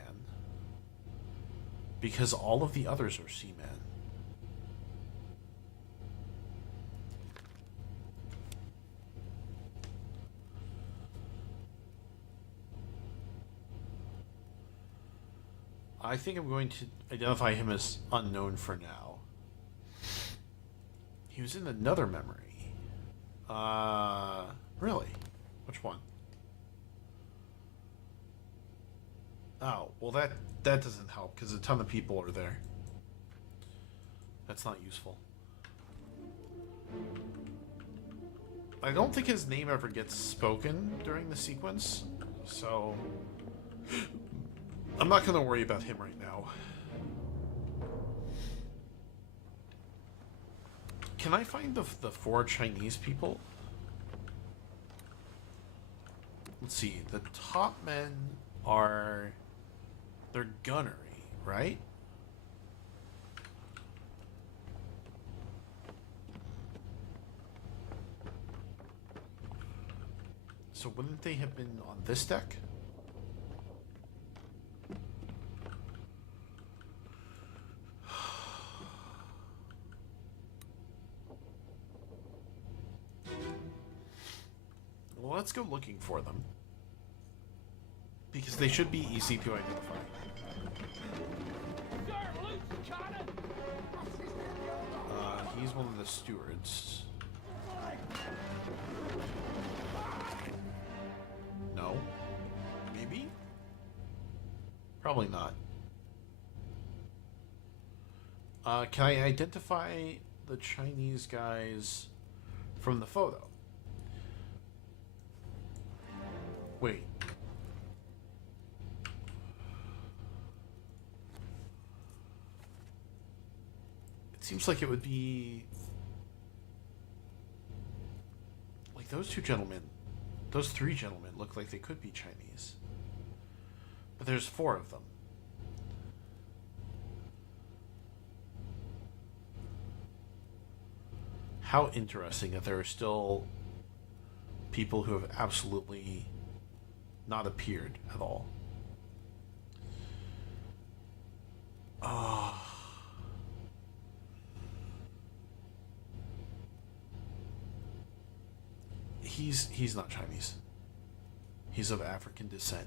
Because all of the others are seamen. I think I'm going to identify him as unknown for now. He was in another memory. Really? Which one? Oh, well that doesn't help because a ton of people are there. That's not useful. I don't think his name ever gets spoken during the sequence, so I'm not going to worry about him right now. Can I find the 4 Chinese people? Let's see. The top men are... They're gunnery, right? So wouldn't they have been on this deck? Well, let's go looking for them. Because they should be easy to identify. He's one of the stewards. No? Maybe? Probably not. Can I identify the Chinese guys from the photo? Wait. Seems like it would be like those 2 gentlemen, those 3 gentlemen look like they could be Chinese, but there's 4 of them. How interesting that there are still people who have absolutely not appeared at all. Ah. He's not Chinese. He's of African descent.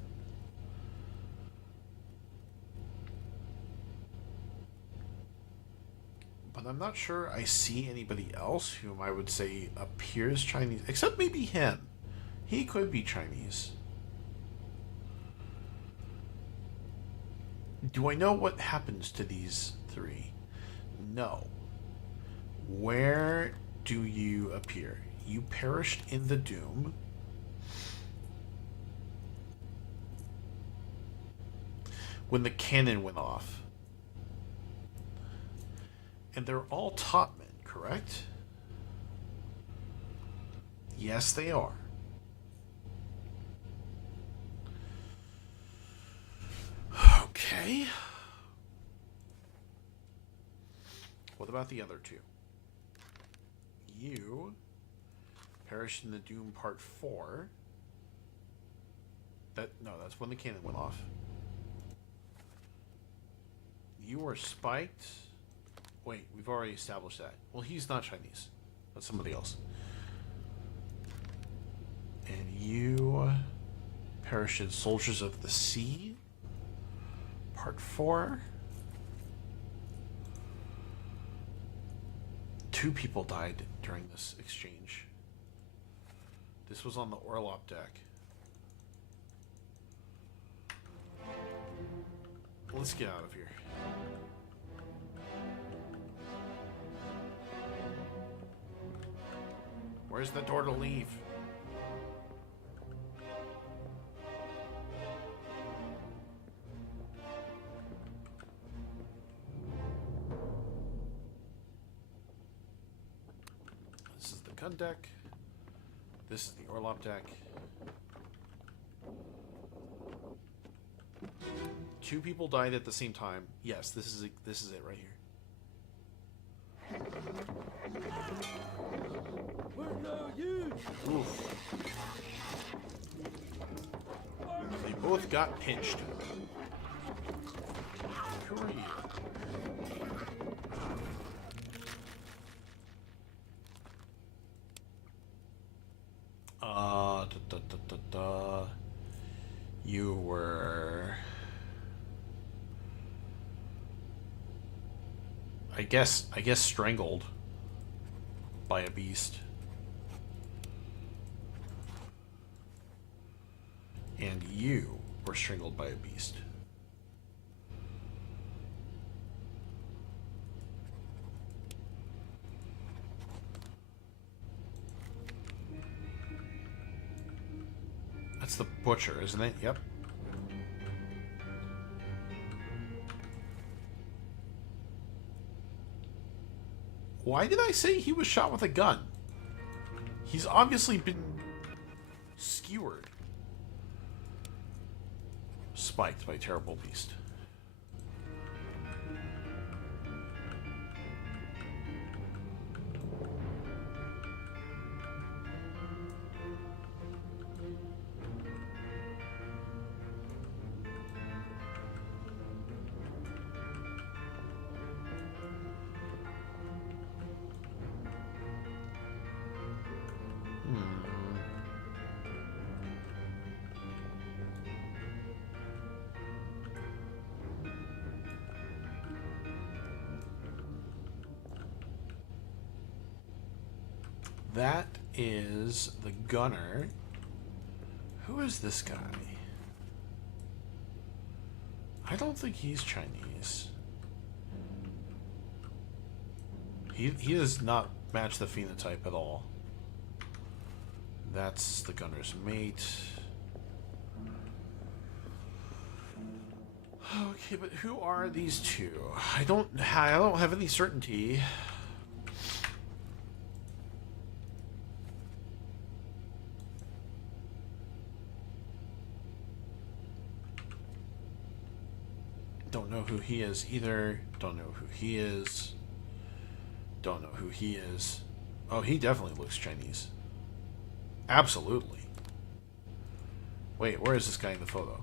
But I'm not sure I see anybody else whom I would say appears Chinese, except maybe him. He could be Chinese. Do I know what happens to these 3? No. Where do you appear? You perished in the Doom. When the cannon went off. And they're all top men, correct? Yes, they are. Okay. What about the other two? You perished in the Doom Part 4. That's when the cannon went off. You were spiked. Wait, we've already established that. Well, he's not Chinese. That's somebody else. And you perished in Soldiers of the Sea. Part 4. 2 people died during this exchange. This was on the Orlop deck. Let's get out of here. Where's the door to leave? This is the gun deck. This is the Orlop deck. 2 people died at the same time. Yes, this is it right here. Where are you? Oof. They both got pinched. Who are you? You were... I guess strangled by a beast. And you were strangled by a beast. That's the butcher, isn't it? Yep. Why did I say he was shot with a gun? He's obviously been skewered. Spiked by a terrible beast. That is the gunner. Who is this guy? I don't think he's Chinese. He does not match the phenotype at all. That's the gunner's mate. Okay, but who are these two? I don't have any certainty. Don't know who he is either. Don't know who he is. Don't know who he is. Oh, he definitely looks Chinese. Absolutely. Wait, where is this guy in the photo?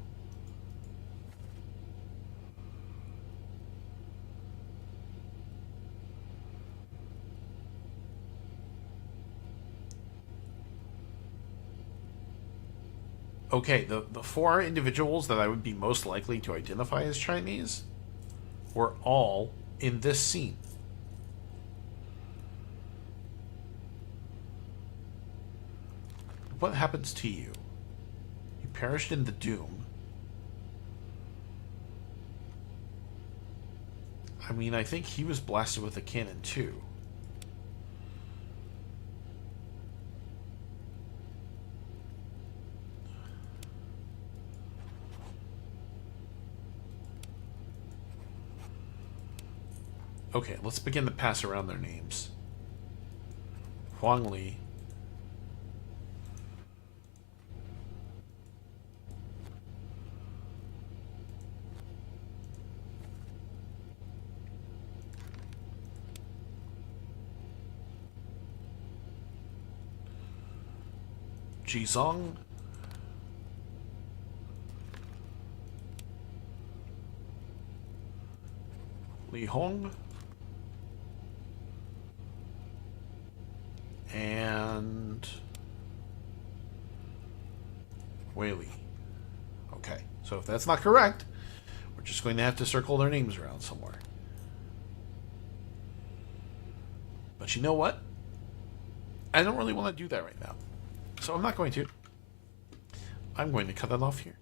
Okay, the 4 individuals that I would be most likely to identify as Chinese were all in this scene. What happens to you? You perished in the Doom. I mean, I think he was blasted with a cannon too. Okay, let's begin to pass around their names. Huang Li. Jizong. Li Hong. And Wei Li. Okay, so if that's not correct, we're just going to have to circle their names around somewhere. But you know what? I don't really want to do that right now. So I'm not going to. I'm going to cut it off here.